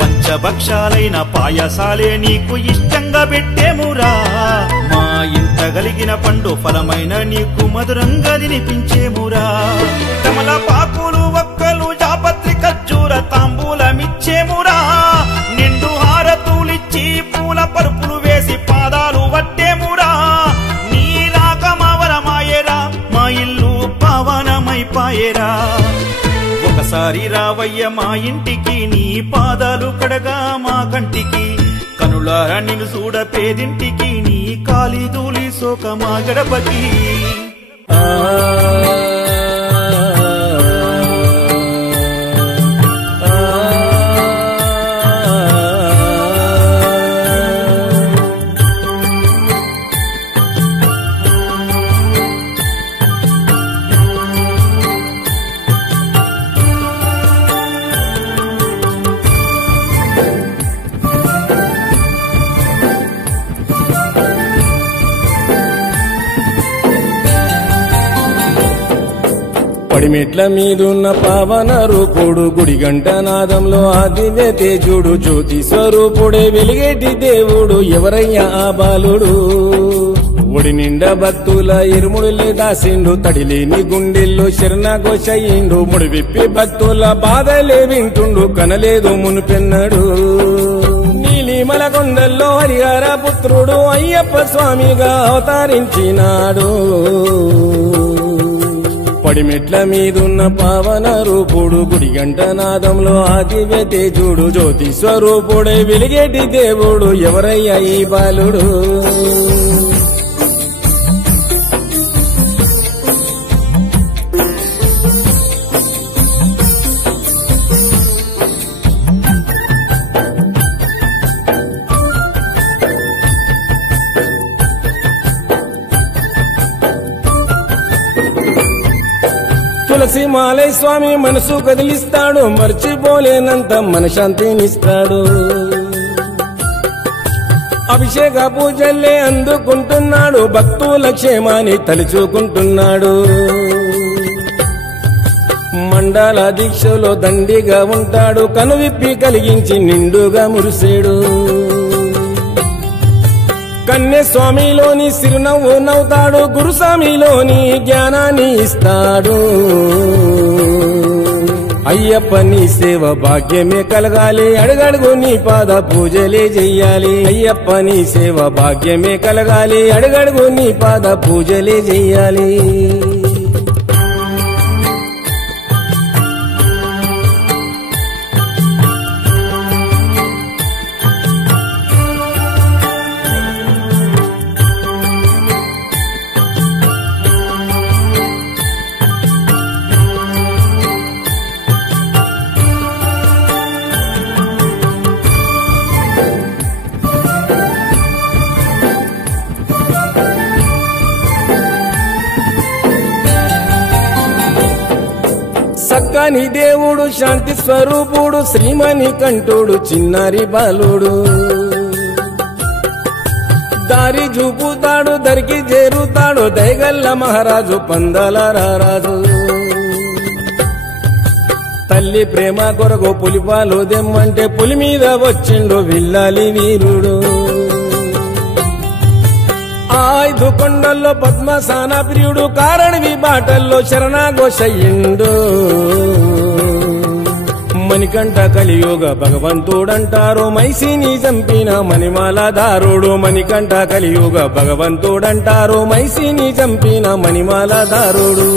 పంచభక్షాలైన పాయసాలే నీకు ఇష్టంగా పెట్టేమురా మా ఇంట కలిగిన పండు ఫలమైన నీకు మధురంగా తినిపించేమురా కమలపాకులు ఒక్కలు జాపత్రి ఖర్జూర తాంబూలమిచ్చేమురా నిండు హారతులిచ్చి పూల పరుపులు వేసి పాదాలు వట్టేమురా నీ రాక మావరమాయేరా మా ఇల్లు పావనమైపాయేరా ఒకసారి రావయ్య మా ఇంటికి నీ పాదాలు కడగా మా కంటికి కనులారా నిన్ను చూడ పేదింటికి నీ కాలి దూలి సోక మా గడపకి పడిమెట్ల మీదున్న పావన రూపుడు గుడి గంట నాదంలో ఆదివ్య తేజుడు జ్యోతి స్వరూపుడే వెలిగేటి దేవుడు ఎవరయ్యా ఆ బాలుడు ఒడి నిండా భక్తుల ఇరుముడులే దాసిండు తడిలేని గుండెల్లో శరణఘోషయిండు ముడి విప్పి భక్తుల బాధలే వింటుండు కనలేదు మునుపెన్నడు నీలిమల కొండల్లో హరిహర పుత్రుడు అయ్యప్ప స్వామిగా అవతరించినాడు పడిమెట్ల మీదున్న పావన రూపుడు గుడి గంట నాదంలో ఆదివ్య తేజుడు జ్యోతి స్వరూపుడే వెలిగేటి దేవుడు ఎవరయ్యా ఈ బాలుడు తులసి మాలై స్వామి మనసు కదిలిస్తాడు మర్చిపోలేనంత మనశాంతినిస్తాడు అభిషేక పూజల్లే అందుకుంటున్నాడు భక్తుల క్షేమాన్ని తలుచుకుంటున్నాడు మండల దీక్షలో దండిగా ఉంటాడు కనువిప్పి కలిగించి నిండుగా మురిసేడు కన్యస్వామిలోని సిరునవ్వు నవ్వుతాడు గురుస్వామిలోని జ్ఞానాన్ని ఇస్తాడు అయ్యప్ప నీ సేవ భాగ్యమే కలగాలి అడుగడుగు నీ పాద పూజలే చెయ్యాలి అయ్యప్ప నీ సేవ భాగ్యమే కలగాలి అడుగడుగు నీ పాద పూజలే చెయ్యాలి సక్కని దేవుడు శాంతి స్వరూపుడు శ్రీమణి కంఠుడు చిన్నారి బాలుడు దారి చూపుతాడు దరికి చేరుతాడు దయగల్ల మహారాజు పందల రారాజు తల్లి ప్రేమ కొరకు పులిపాలు దెమ్మంటే పులి మీద వచ్చిండు విల్లాలి వీరుడు ఐదు కొండల్లో పద్మసాన ప్రియుడు కారణవి బాటల్లో శరణఘోషయిండు మణికంఠ కలియుగ భగవంతుడంటారు మైసిని చంపిన మణిమాలదారుడు మణికంఠ కలియుగ భగవంతుడంటారు మైసిని చంపిన మణిమాలదారుడు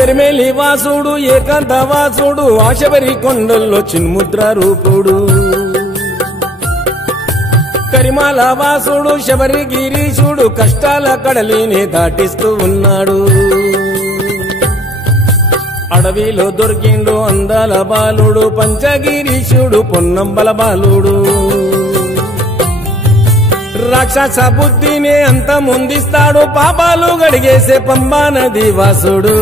ఎరిమెలి వాసుడు ఏకాంత వాసుడు ఆశబరి కొండల్లో చిన్ముద్ర రూపుడు కరిమాల వాసుడు శబరి గిరీశుడు కష్టాల కడలిని దాటిస్తూ ఉన్నాడు అడవిలో దొరికిండు అందాల బాలుడు పంచగిరీశుడు పొన్నంబల బాలుడు రాక్షస బుద్ధిని అంత ముందిస్తాడు పాపాలు గడిగేసే పంబా నది వాసుడు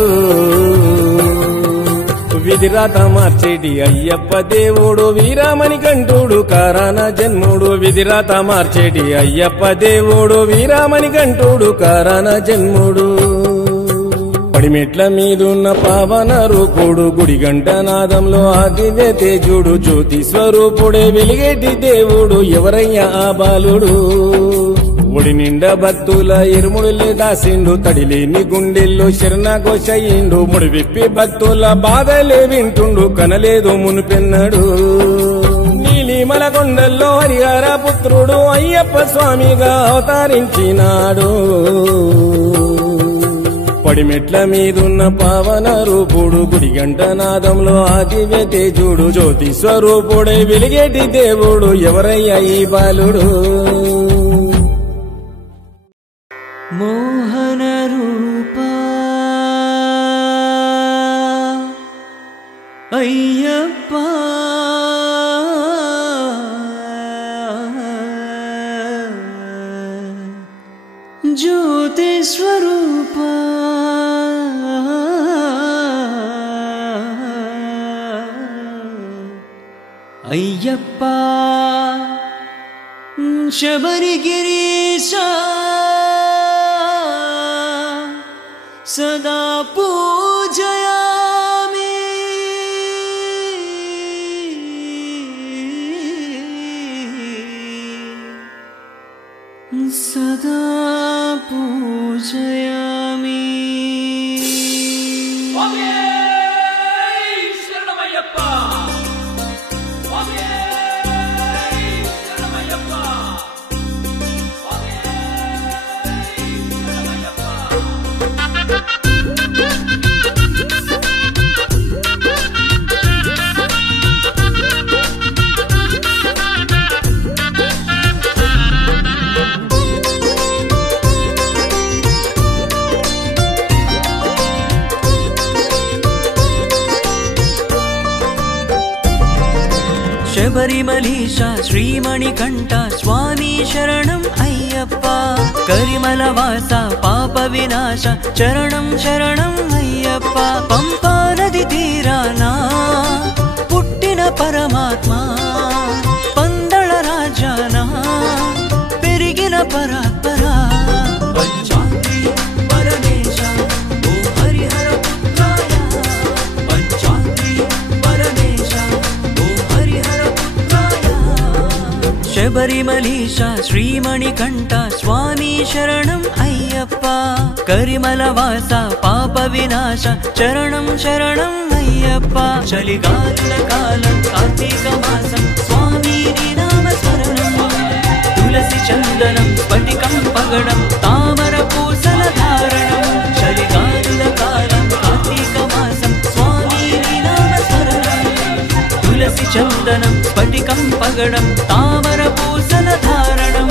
విధిరాత మార్చేటి అయ్యప్ప దేవుడు వీరామణికంఠుడు కారణ జన్ముడు విధిరాత మార్చేటి అయ్యప్ప దేవుడు వీరామణికంఠుడు కారణ జన్ముడు పడిమెట్ల మీదున్న పావన రూపుడు గుడిగంట నాదంలో ఆదివ్య తేజుడు జ్యోతి స్వరూపుడే వెలిగేటి దేవుడు ఎవరయ్యా ఆ బాలుడు ఒడి నిండా భక్తుల ఇరుముడులే దాసిండు తడిలేని గుండెల్లో శరణఘోషయిండు ముడి విప్పి భక్తుల బాధలే వింటుండు కనలేదు మునిపెన్నడు నీలిమల కొండల్లో హరిహర పుత్రుడు అయ్యప్ప స్వామిగా అవతరించినాడు పడిమెట్ల మీదున్న పావన రూపుడు గుడిగంట నాదంలో ఆదివ్య తేజుడు జ్యోతి స్వరూపుడే వెలిగేటి దేవుడు ఎవరయ్యా ఈ బాలుడు మోహన రూపా అయ్యప్ప జ్యోతి స్వరూపా అయ్యప్ప శబరి గిరీశ సదా పూజయామి సదా పూజయామి శబరిమలీశ శ్రీమణికంఠ స్వామి శరణం అయ్యప్ప కరిమలవాస పాప వినాశ చరణం శరణం అయ్యప్ప పంపా నది తీరానా పుట్టిన పరమాత్మ పందళ రాజానా పెరిగిన పరాత్పరా పంచాంగి పరమేశ ఓ హరిహర పుత్రాయ పంచాంగి పరమేశ ఓ హరిహర పుత్రాయ శబరిమలీశ శ్రీమణికంఠ స్వామి శరణం అయ్యప్ప కరిమలవాస పాప వినాశ చరణం శరణం అయ్యప్ప చలిగాలుల కాలం కార్తీక మాసం స్వామి నీ నామ స్మరణం తులసి చందనం స్ఫటికం పగడం తామర పూసల ధారణం చలిగాలుల కాలం కార్తీక మాసం స్వామి నీ నామ స్మరణం తులసి చందనం స్ఫటికం పగడం తామర పూసల ధారణం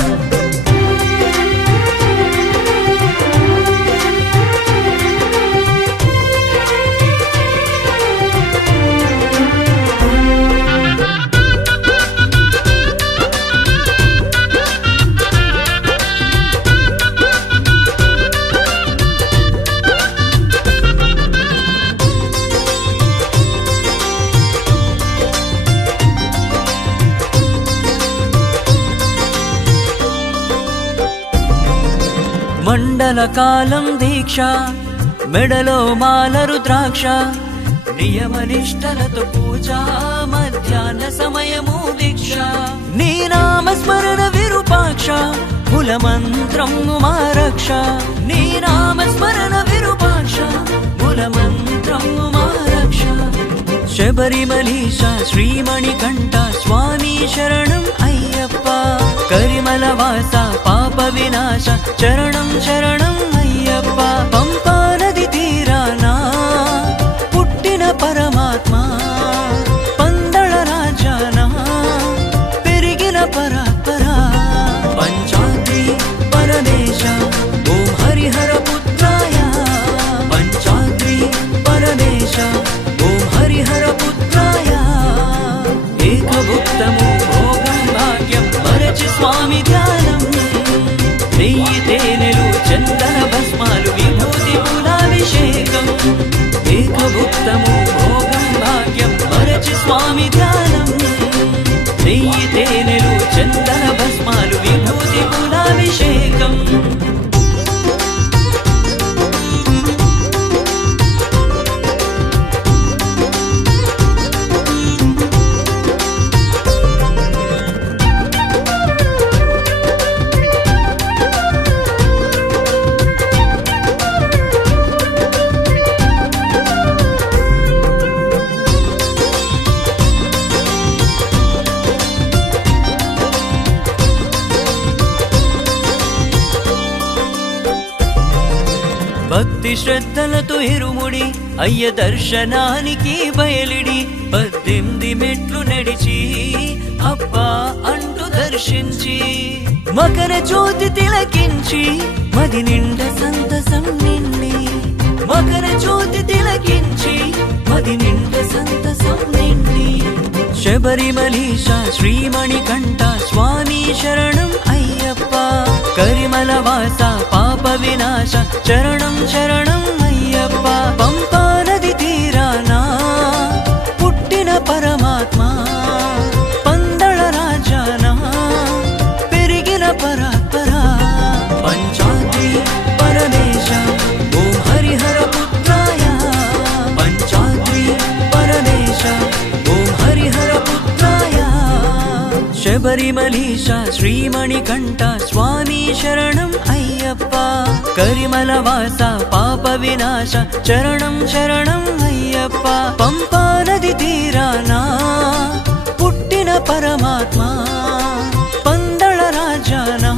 మండల కాలం దీక్ష మెడలో మాల రుద్రాక్ష నియమనిష్టలతో పూజ మధ్యాహ్న సమయము దీక్ష నీ నామస్మరణ విరూపాక్ష మూల మంత్రం మా రక్ష నీ నామస్మరణ విరూపాక్ష మూల మంత్రం మా రక్ష శబరిమలీశ శ్రీమణికంఠ స్వామి శరణం అయ్యప్ప కరిమల వాస పాప వినాశ చరణం శరణం అయ్యప్ప పంపా నది తీరానా పుట్టిన పరమాత్మ పందళ రాజానా పెరిగిన పరాత్పరా పంచాద్రి పరమేశ ఓం హరిహర పుత్రాయ పంచాద్రి పరమేశ ఓం హరిహర పుత్రాయ ఏకభుక్తము భోగం భాగ్యం మరచి స్వామి ధ్యానం నెయ్యి తేనెలు చందన భస్మాలు విభూతి పూలాభిషేకం ఏకభుక్తము భోగం భాగ్యం మరచి స్వామి ధ్యానం నెయ్యి తేనెలు చందన భస్మాలు విభూతి పూలాభిషేకం భక్తి శ్రద్ధలతో ఇరుముడి అయ్య దర్శనానికి బయలిడి 18 మెట్లు నడిచి అబ్బా అంటూ దర్శించి మకర జ్యోతి తిలకించి మది నిండ సంతసం నిండి మకర జ్యోతి తిలకించి మది నిండ సంతసం నిండి శబరిమలీశ శ్రీమణికంఠ స్వామి శరణం అయ్యప్ప కరిమల వాస పాప వినాశ చరణం శరణం అయ్యప్ప పంపా నది తీరానా పుట్టిన పరమాత్మ పందళ రాజానా పెరిగిన పరాత్పరా పంచాద్రి పరమేశ ఓం హరిహర పుత్రాయ పంచాద్రి పరమేశ ఓం హరిహర పుత్రాయ శబరిమలీశ శ్రీమణికంఠ స్వామి శరణం అయ్యప్ప కరిమల వాస పాప వినాశ చరణం శరణం అయ్యప్ప పంపా నది తీరానా పుట్టిన పరమాత్మ పందళ రాజానా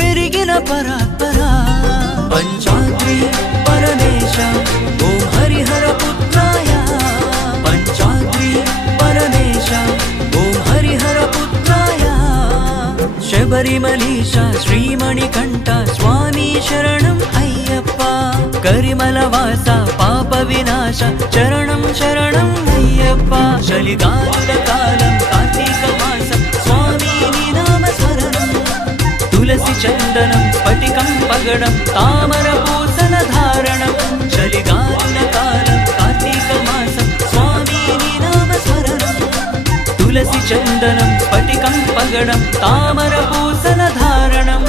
పెరిగిన పరాత్పరా పంచాద్రి పరమేశ ఓం హరిహర పుత్రాయ పంచాద్రి పరమేశ ఓం హరిహర పుత్రాయ శబరిమలీశ శ్రీమణికంఠ స్వామి శరణం అయ్యప్ప కరిమల వాస పాప వినాశ చరణం శరణం అయ్యప్ప చలిగాలుల కాలం కార్తీక మాసం స్వామి నీ నామ స్మరణం తులసి చందనం స్ఫటికం పగడం తామర పూసన ధారణం చలిగాలుల కాలం కార్తీక మాసం స్వామి నీ నామ స్మరణం తులసి చందనం స్ఫటికం పగడం తామర పూసన ధారణం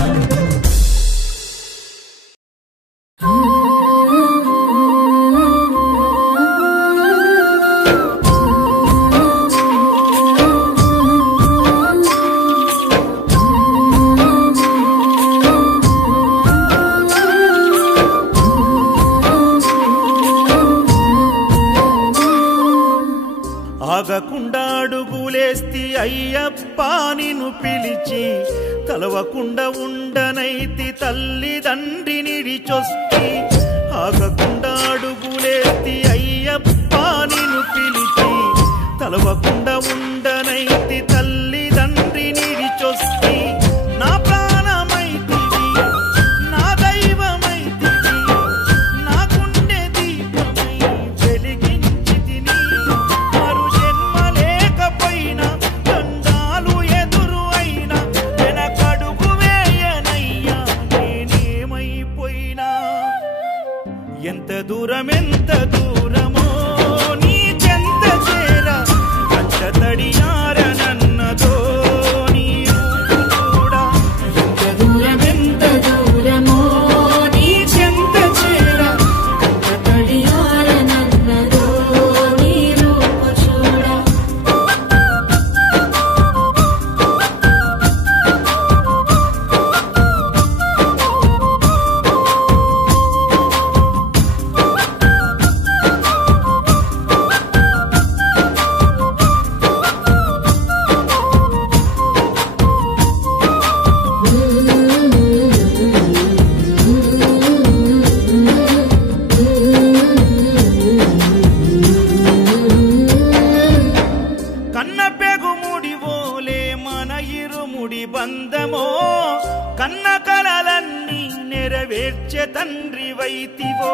ఆగకుండా అడుగులేస్తి అయ్యప్ప నిన్ను పిలిచి తలవకుండా ఉండనైతి తల్లిదండ్రి నిడిచొస్తి ఆగకుండా అడుగులేస్తి అయ్యప్ప నిన్ను పిలిచి తలవకుండా ఉండనైతి తల్లిదండ్రి నిడిచొస్తి నా ప్రాణమైతివి నా దైవమైతివి నా గుండె దీపమై వెలిగించి తిని మరు జన్మ లేకపోయినా దండాలు ఎదురు అయినా వెనకడుగు వేయనయ్యా నేనేమైపోయినా ఎంత దూరం తండ్రి వైతివో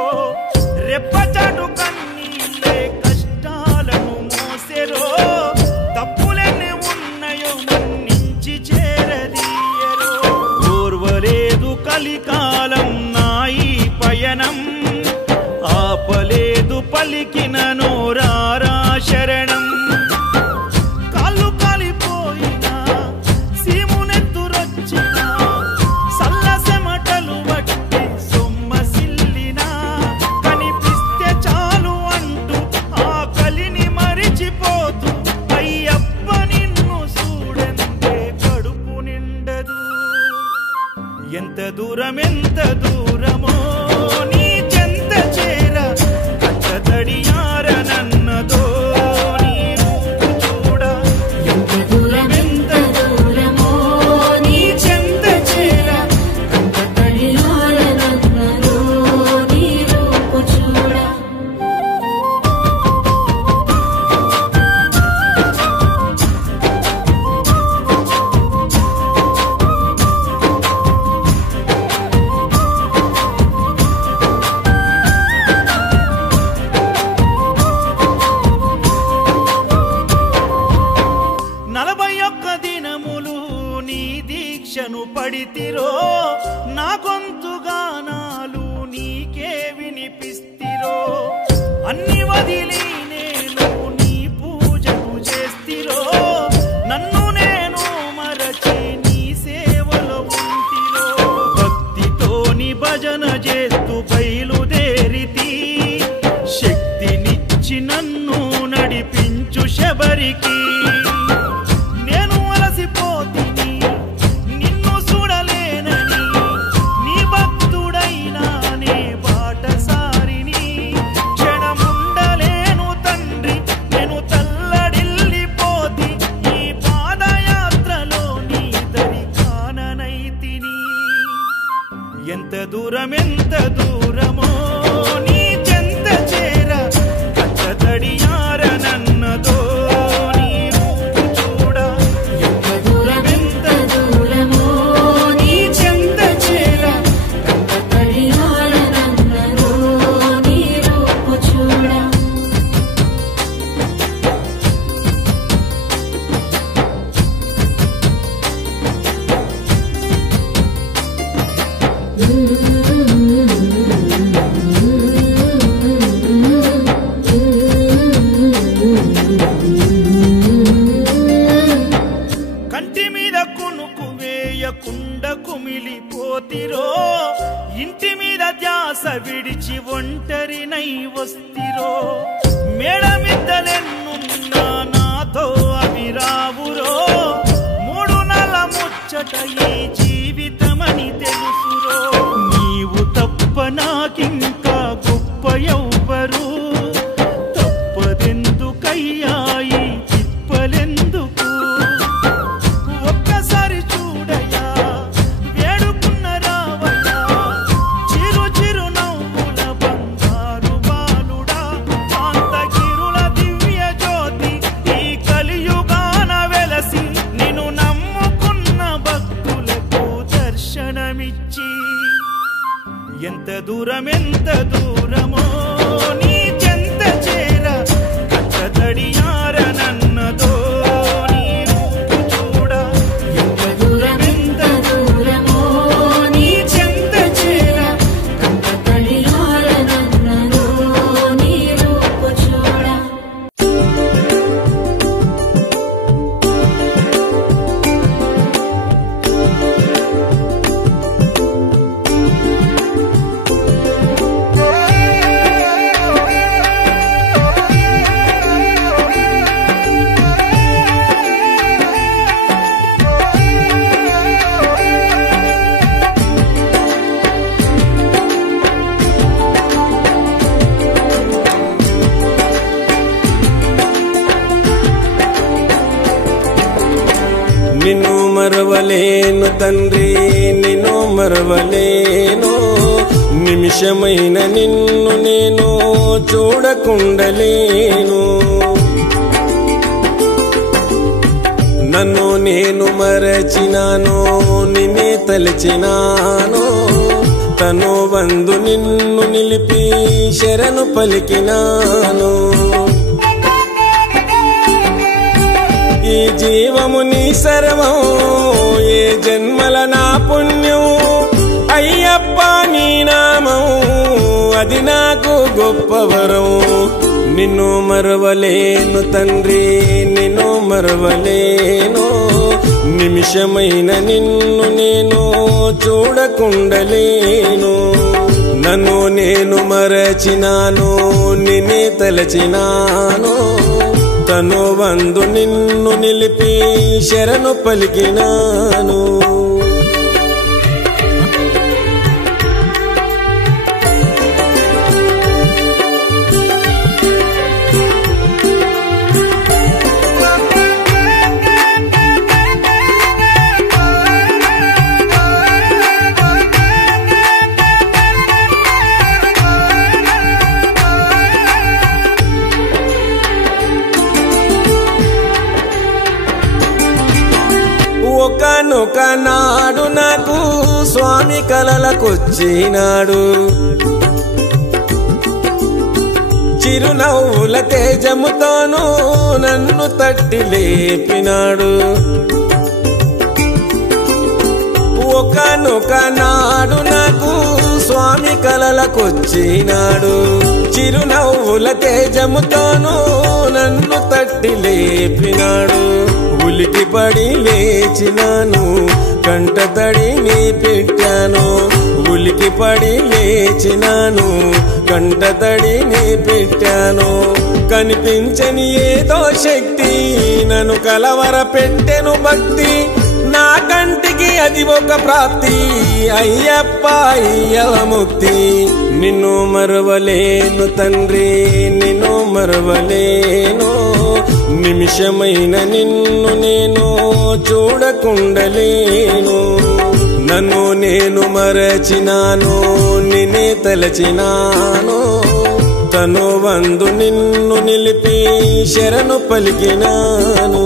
రెప్పచాటు కన్నీళ్ళే కష్టాలను మోసెరో తప్పులెన్ని ఉన్నాయో మన్నించి చేరదీయరో ఓర్వలేదు కలికాలం నాయి పయనం ఆపలేదు పలికిన నోరారా శరణం కాళ్ళు కాలిపోయినా సీమునెత్తురొచ్చినా సల్ల సెమటలు వట్టి సొమ్మసిల్లినా కనిపిస్తే చాలు అంటూ ఆ కలిని మరిచిపోతూ అయ్యప్ప నిన్ను చూడంతే కడుపు నిండదు ఎంత దూరమో నీ చెంత చేర కంట తడియారనన్నదో నీ రూపు చూడ ఎంత దూరమో నీ చెంత చేర కంట తడియారనన్నదో నీ రూపు చూడ పడితిరో నా గొంతు గానాలు నీకే వినిపిస్తిరో అన్ని వదిలి నేను నీ పూజలు చేస్తిరో నన్ను నేను మరచి నీ సేవలో ఉంటిరో భక్తితోని భజన చేస్తూ బయలుదేరితి శక్తినిచ్చి నన్ను నడిపించు శబరికి నేను అలసిపోతిని ఎంత దూరమో నీ చెంత చేర కంట తడియారనన్నదో నీ రూపు చూడ ఎంత దూరమో నీ చెంత చేర కంట తడియారనన్నదో నీ రూపు చూడ కంటి మీద కునుకు వేయకుండ కుమిలిపోతిరో ఇంటి మీద ధ్యాస విడిచి ఒంటరినై వస్తిరో మేడమిద్దలెన్నున్నా నాతో అవి రావురో మూడు నల ముచ్చట ఈ జీవితమని తెలుసురో నీవు తప్ప నాకింకా గొప్ప ఎవ్వరు తప్పదెందుకయ్యాయి తిప్పలెందుకు ఒక్కసారి చూడయా వేడుకున్న రావయ్యా చిరు చిరు నవ్వుల బంగారు బాలుడా కాంతగిరుల దివ్య జ్యోతి ఈ కలియుగాన వెలసి నిన్ను నమ్ముకున్న భక్తులకు దర్శనమిచ్చి ఎంత దూరమో నీ చెంత చేర కంట తడియారనన్నదో నీ రూపు చూడ ఎంత దూరమో నీ చెంత చేర కంట తడియారనన్నదో నీ రూపు చూడ నిన్ను మరవలేను తండ్రి నిన్ను మరవలేను నిమిషమైన నిన్ను నేను చూడకుండలేను నన్ను నేను మరచినాను నిన్నే తలచినాను తను వందు నిన్ను నిలిపి శరణు పలికినాను ఈ జీవము నీ సర్వం ఏ జన్మల నా పుణ్యం అయ్యప్ప నీ నామం అది నాకు గొప్ప వరం నిన్ను మరవలేను తండ్రి నిన్ను మరవలేను నిమిషమైన నిన్ను నేను చూడకుండలేను నన్ను నేను మరచినాను నిన్నే తలచినాను తను వందు నిన్ను నిలిపి శరణు పలికినాను ఒకనొక నాడు నాకు స్వామి కలలకొచ్చినాడు చిరునవ్వుల తేజముతోనూ నన్ను తట్టి లేపినాడు ఒకనొక నాడు నాకు స్వామి కలలకొచ్చినాడు చిరునవ్వుల తేజముతోనూ నన్ను తట్టి లేపినాడు ఉలికి పడి లేచినాను కంట తడిని పెట్టాను ఉలికి పడి లేచినాను కంట తడిని పెట్టాను కనిపించని ఏదో శక్తి నన్ను కలవర పెట్టెను భక్తి నా కంటికి అది ఒక ప్రాప్తి అయ్యప్ప అయ్యవ ముక్తి నిన్ను మరవలేను తండ్రి నిన్ను మరవలేను నిమిషమైన నిన్ను నేను చూడకుండలేను నన్ను నేను మరచినాను నిన్నే తలచినాను తను వందు నిన్ను నిలిపి శరణు పలికినాను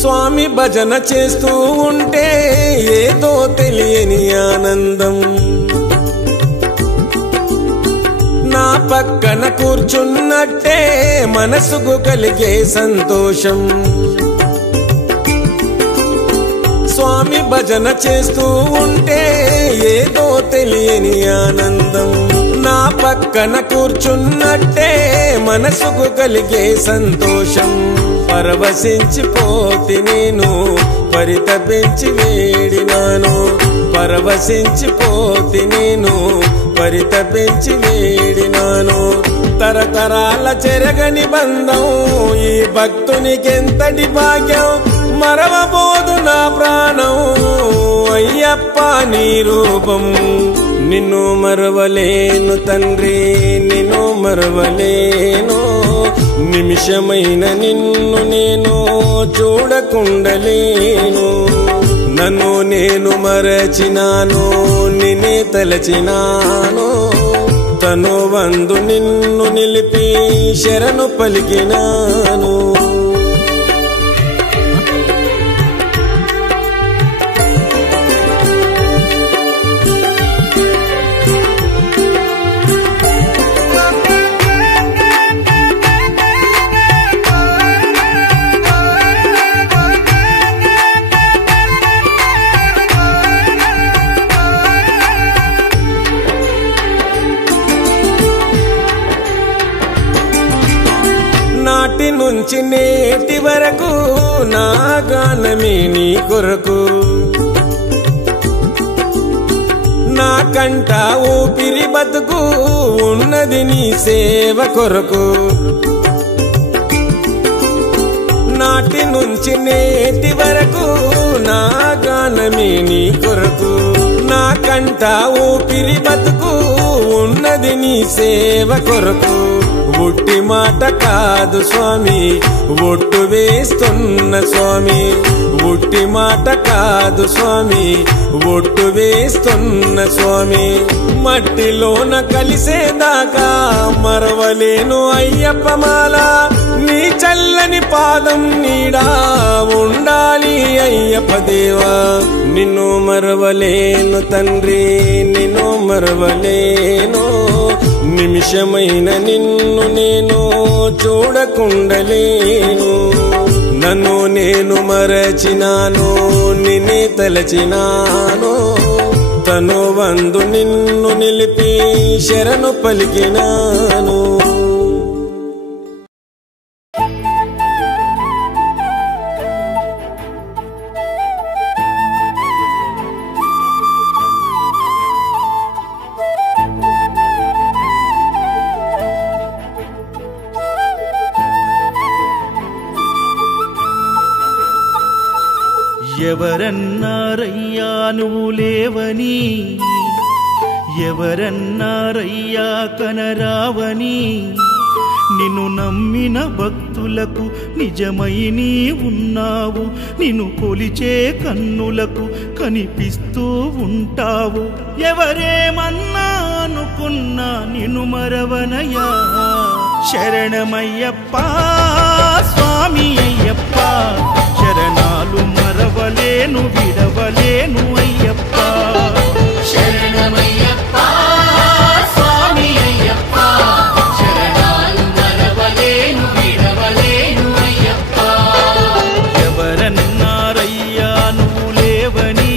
స్వామి భజన చేస్తూ ఉంటే ఏదో తెలియని ఆనందం నా పక్కన కూర్చున్నట్టే మనసుకు కలిగే సంతోషం స్వామి భజన చేస్తూ ఉంటే ఏదో తెలియని ఆనందం నా పక్కన కూర్చున్నట్టే మనసుకు కలిగే సంతోషం పరవశించిపోతి నేను పరితపించి వేడినాను పరవశించిపోతి నేను పరితపించి వేడినాను తరతరాల చెరగని బంధం ఈ భక్తునికెంతటి భాగ్యం మరవబోదు నా ప్రాణం అయ్యప్ప నీ రూపం నిన్ను మరవలేను తండ్రి నిన్ను మరవలేను నిమిషమైన నిన్ను నేను చూడకుండలేను నన్ను నేను మరచినాను నిన్నే తలచినాను తను వందు నిన్ను నిలిపి శరణు పలికినాను నాటి నుంచి నేటి వరకు నా గానమే నీ కొరకు నా కంట ఊపిరి బతుకు ఉన్నది నీ సేవ కొరకు నాటి నుంచి నేటి వరకు నా గానమే నీ కొరకు నా కంట ఉడుమంట ఊపిరి బతుకు ఉన్నది నీ సేవ కొరకు ఒట్టి మాట కాదు స్వామి ఒట్టు వేస్తున్న స్వామి ఒట్టి మాట కాదు స్వామి ఒట్టు వేస్తున్న స్వామి మట్టిలోన కలిసేదాకా మరవలేను అయ్యప్ప మాల నీ చల్లని పాదం నీడా ఉండాలి అయ్యప్ప దేవా నిన్ను మరవలేను తండ్రి నిన్ను మరవలేను నిమిషమైన నిన్ను నేను చూడకుండలేను నన్ను నేను మరచినాను నిన్నే తలచినాను తను వందు నిన్ను నిలిపి శరణు పలికినాను ఎవరన్నారయ్యా నువ్వు లేవని ఎవరన్నారయ్యా కనరావని నిన్ను నమ్మిన భక్తులకు నిజమై నీ ఉన్నావు నిన్ను కొలిచే కన్నులకు కనిపిస్తూ ఉంటావు ఎవరేమన్నా అనుకున్నా నిన్ను మరవనయ్యా శరణమయ్యప్ప స్వామి అయ్యప్ప శరణాలు మరవలేను విడవలేను అయ్యప్ప శరణమయ్యప్ప స్వామి అయ్యప్ప శరణాలు మరవలేను విడవలేను అయ్యప్ప ఎవరన్నారయ్యా నువ్వు లేవని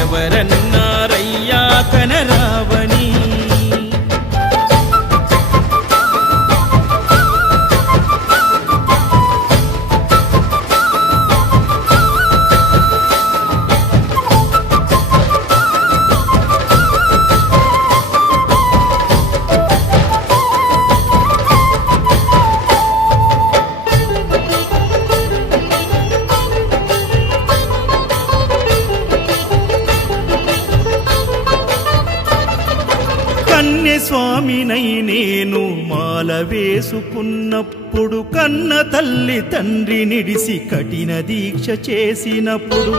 ఎవరన్నారయ్యా కనరావని స్వామినై నేను మాల వేసుకున్నప్పుడు కన్న తల్లి తండ్రి నిడిసి కఠిన దీక్ష చేసినప్పుడు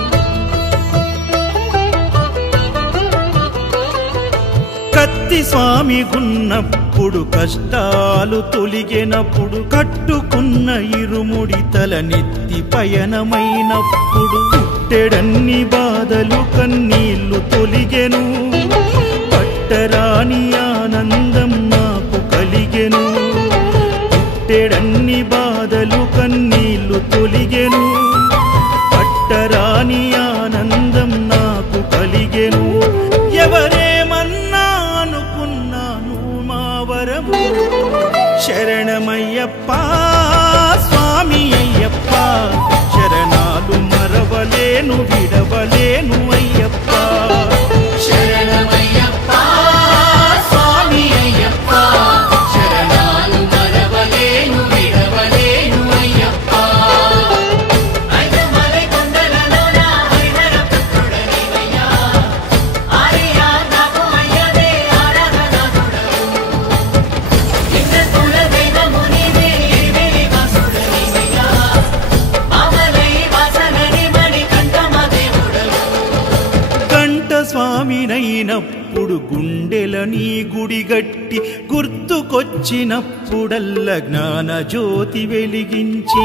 కత్తి స్వామి గున్నప్పుడు కష్టాలు తొలిగినప్పుడు కట్టుకున్న ఇరుముడి తల నెత్తి పయనమైనప్పుడు పుట్టెడన్ని బాధలు కన్నీళ్లు తొలిగెను పట్టరాని ఆనందం నాకు కలిగెను పుట్టెడన్ని బాధలు కన్నీళ్లు తొలిగెను పట్టరాని ఆనందం నాకు కలిగెను ఎవరేమన్నా అనుకున్నాను మా వరము శరణమయ్యప్ప స్వామి అయ్యప్ప శరణాలు మరవలేను విడవలేను అయ్యప్ప శరణమయ్యప్ప స్వామి అయ్యప్ప శరణాలు మరవలేను విడవలేను అయ్యప్ప ఐదుమలై కొండలలోన హరిహర పుత్రుడనివయ్యా ఆర్యా నాకు అయ్యదే ఆరాధనాథుడవు నిన్న కుల దైవము నీవే ఏవేలి వాసుడనివయ్యా మామలై వాసనని మణి కంఠమ దేవుడవు కంఠ స్వామినైనప్పుడు గుండెల నీ గుడిగట్టి గుర్తుకొచ్చినప్పుడల్ల జ్ఞాన జ్యోతి వెలిగించి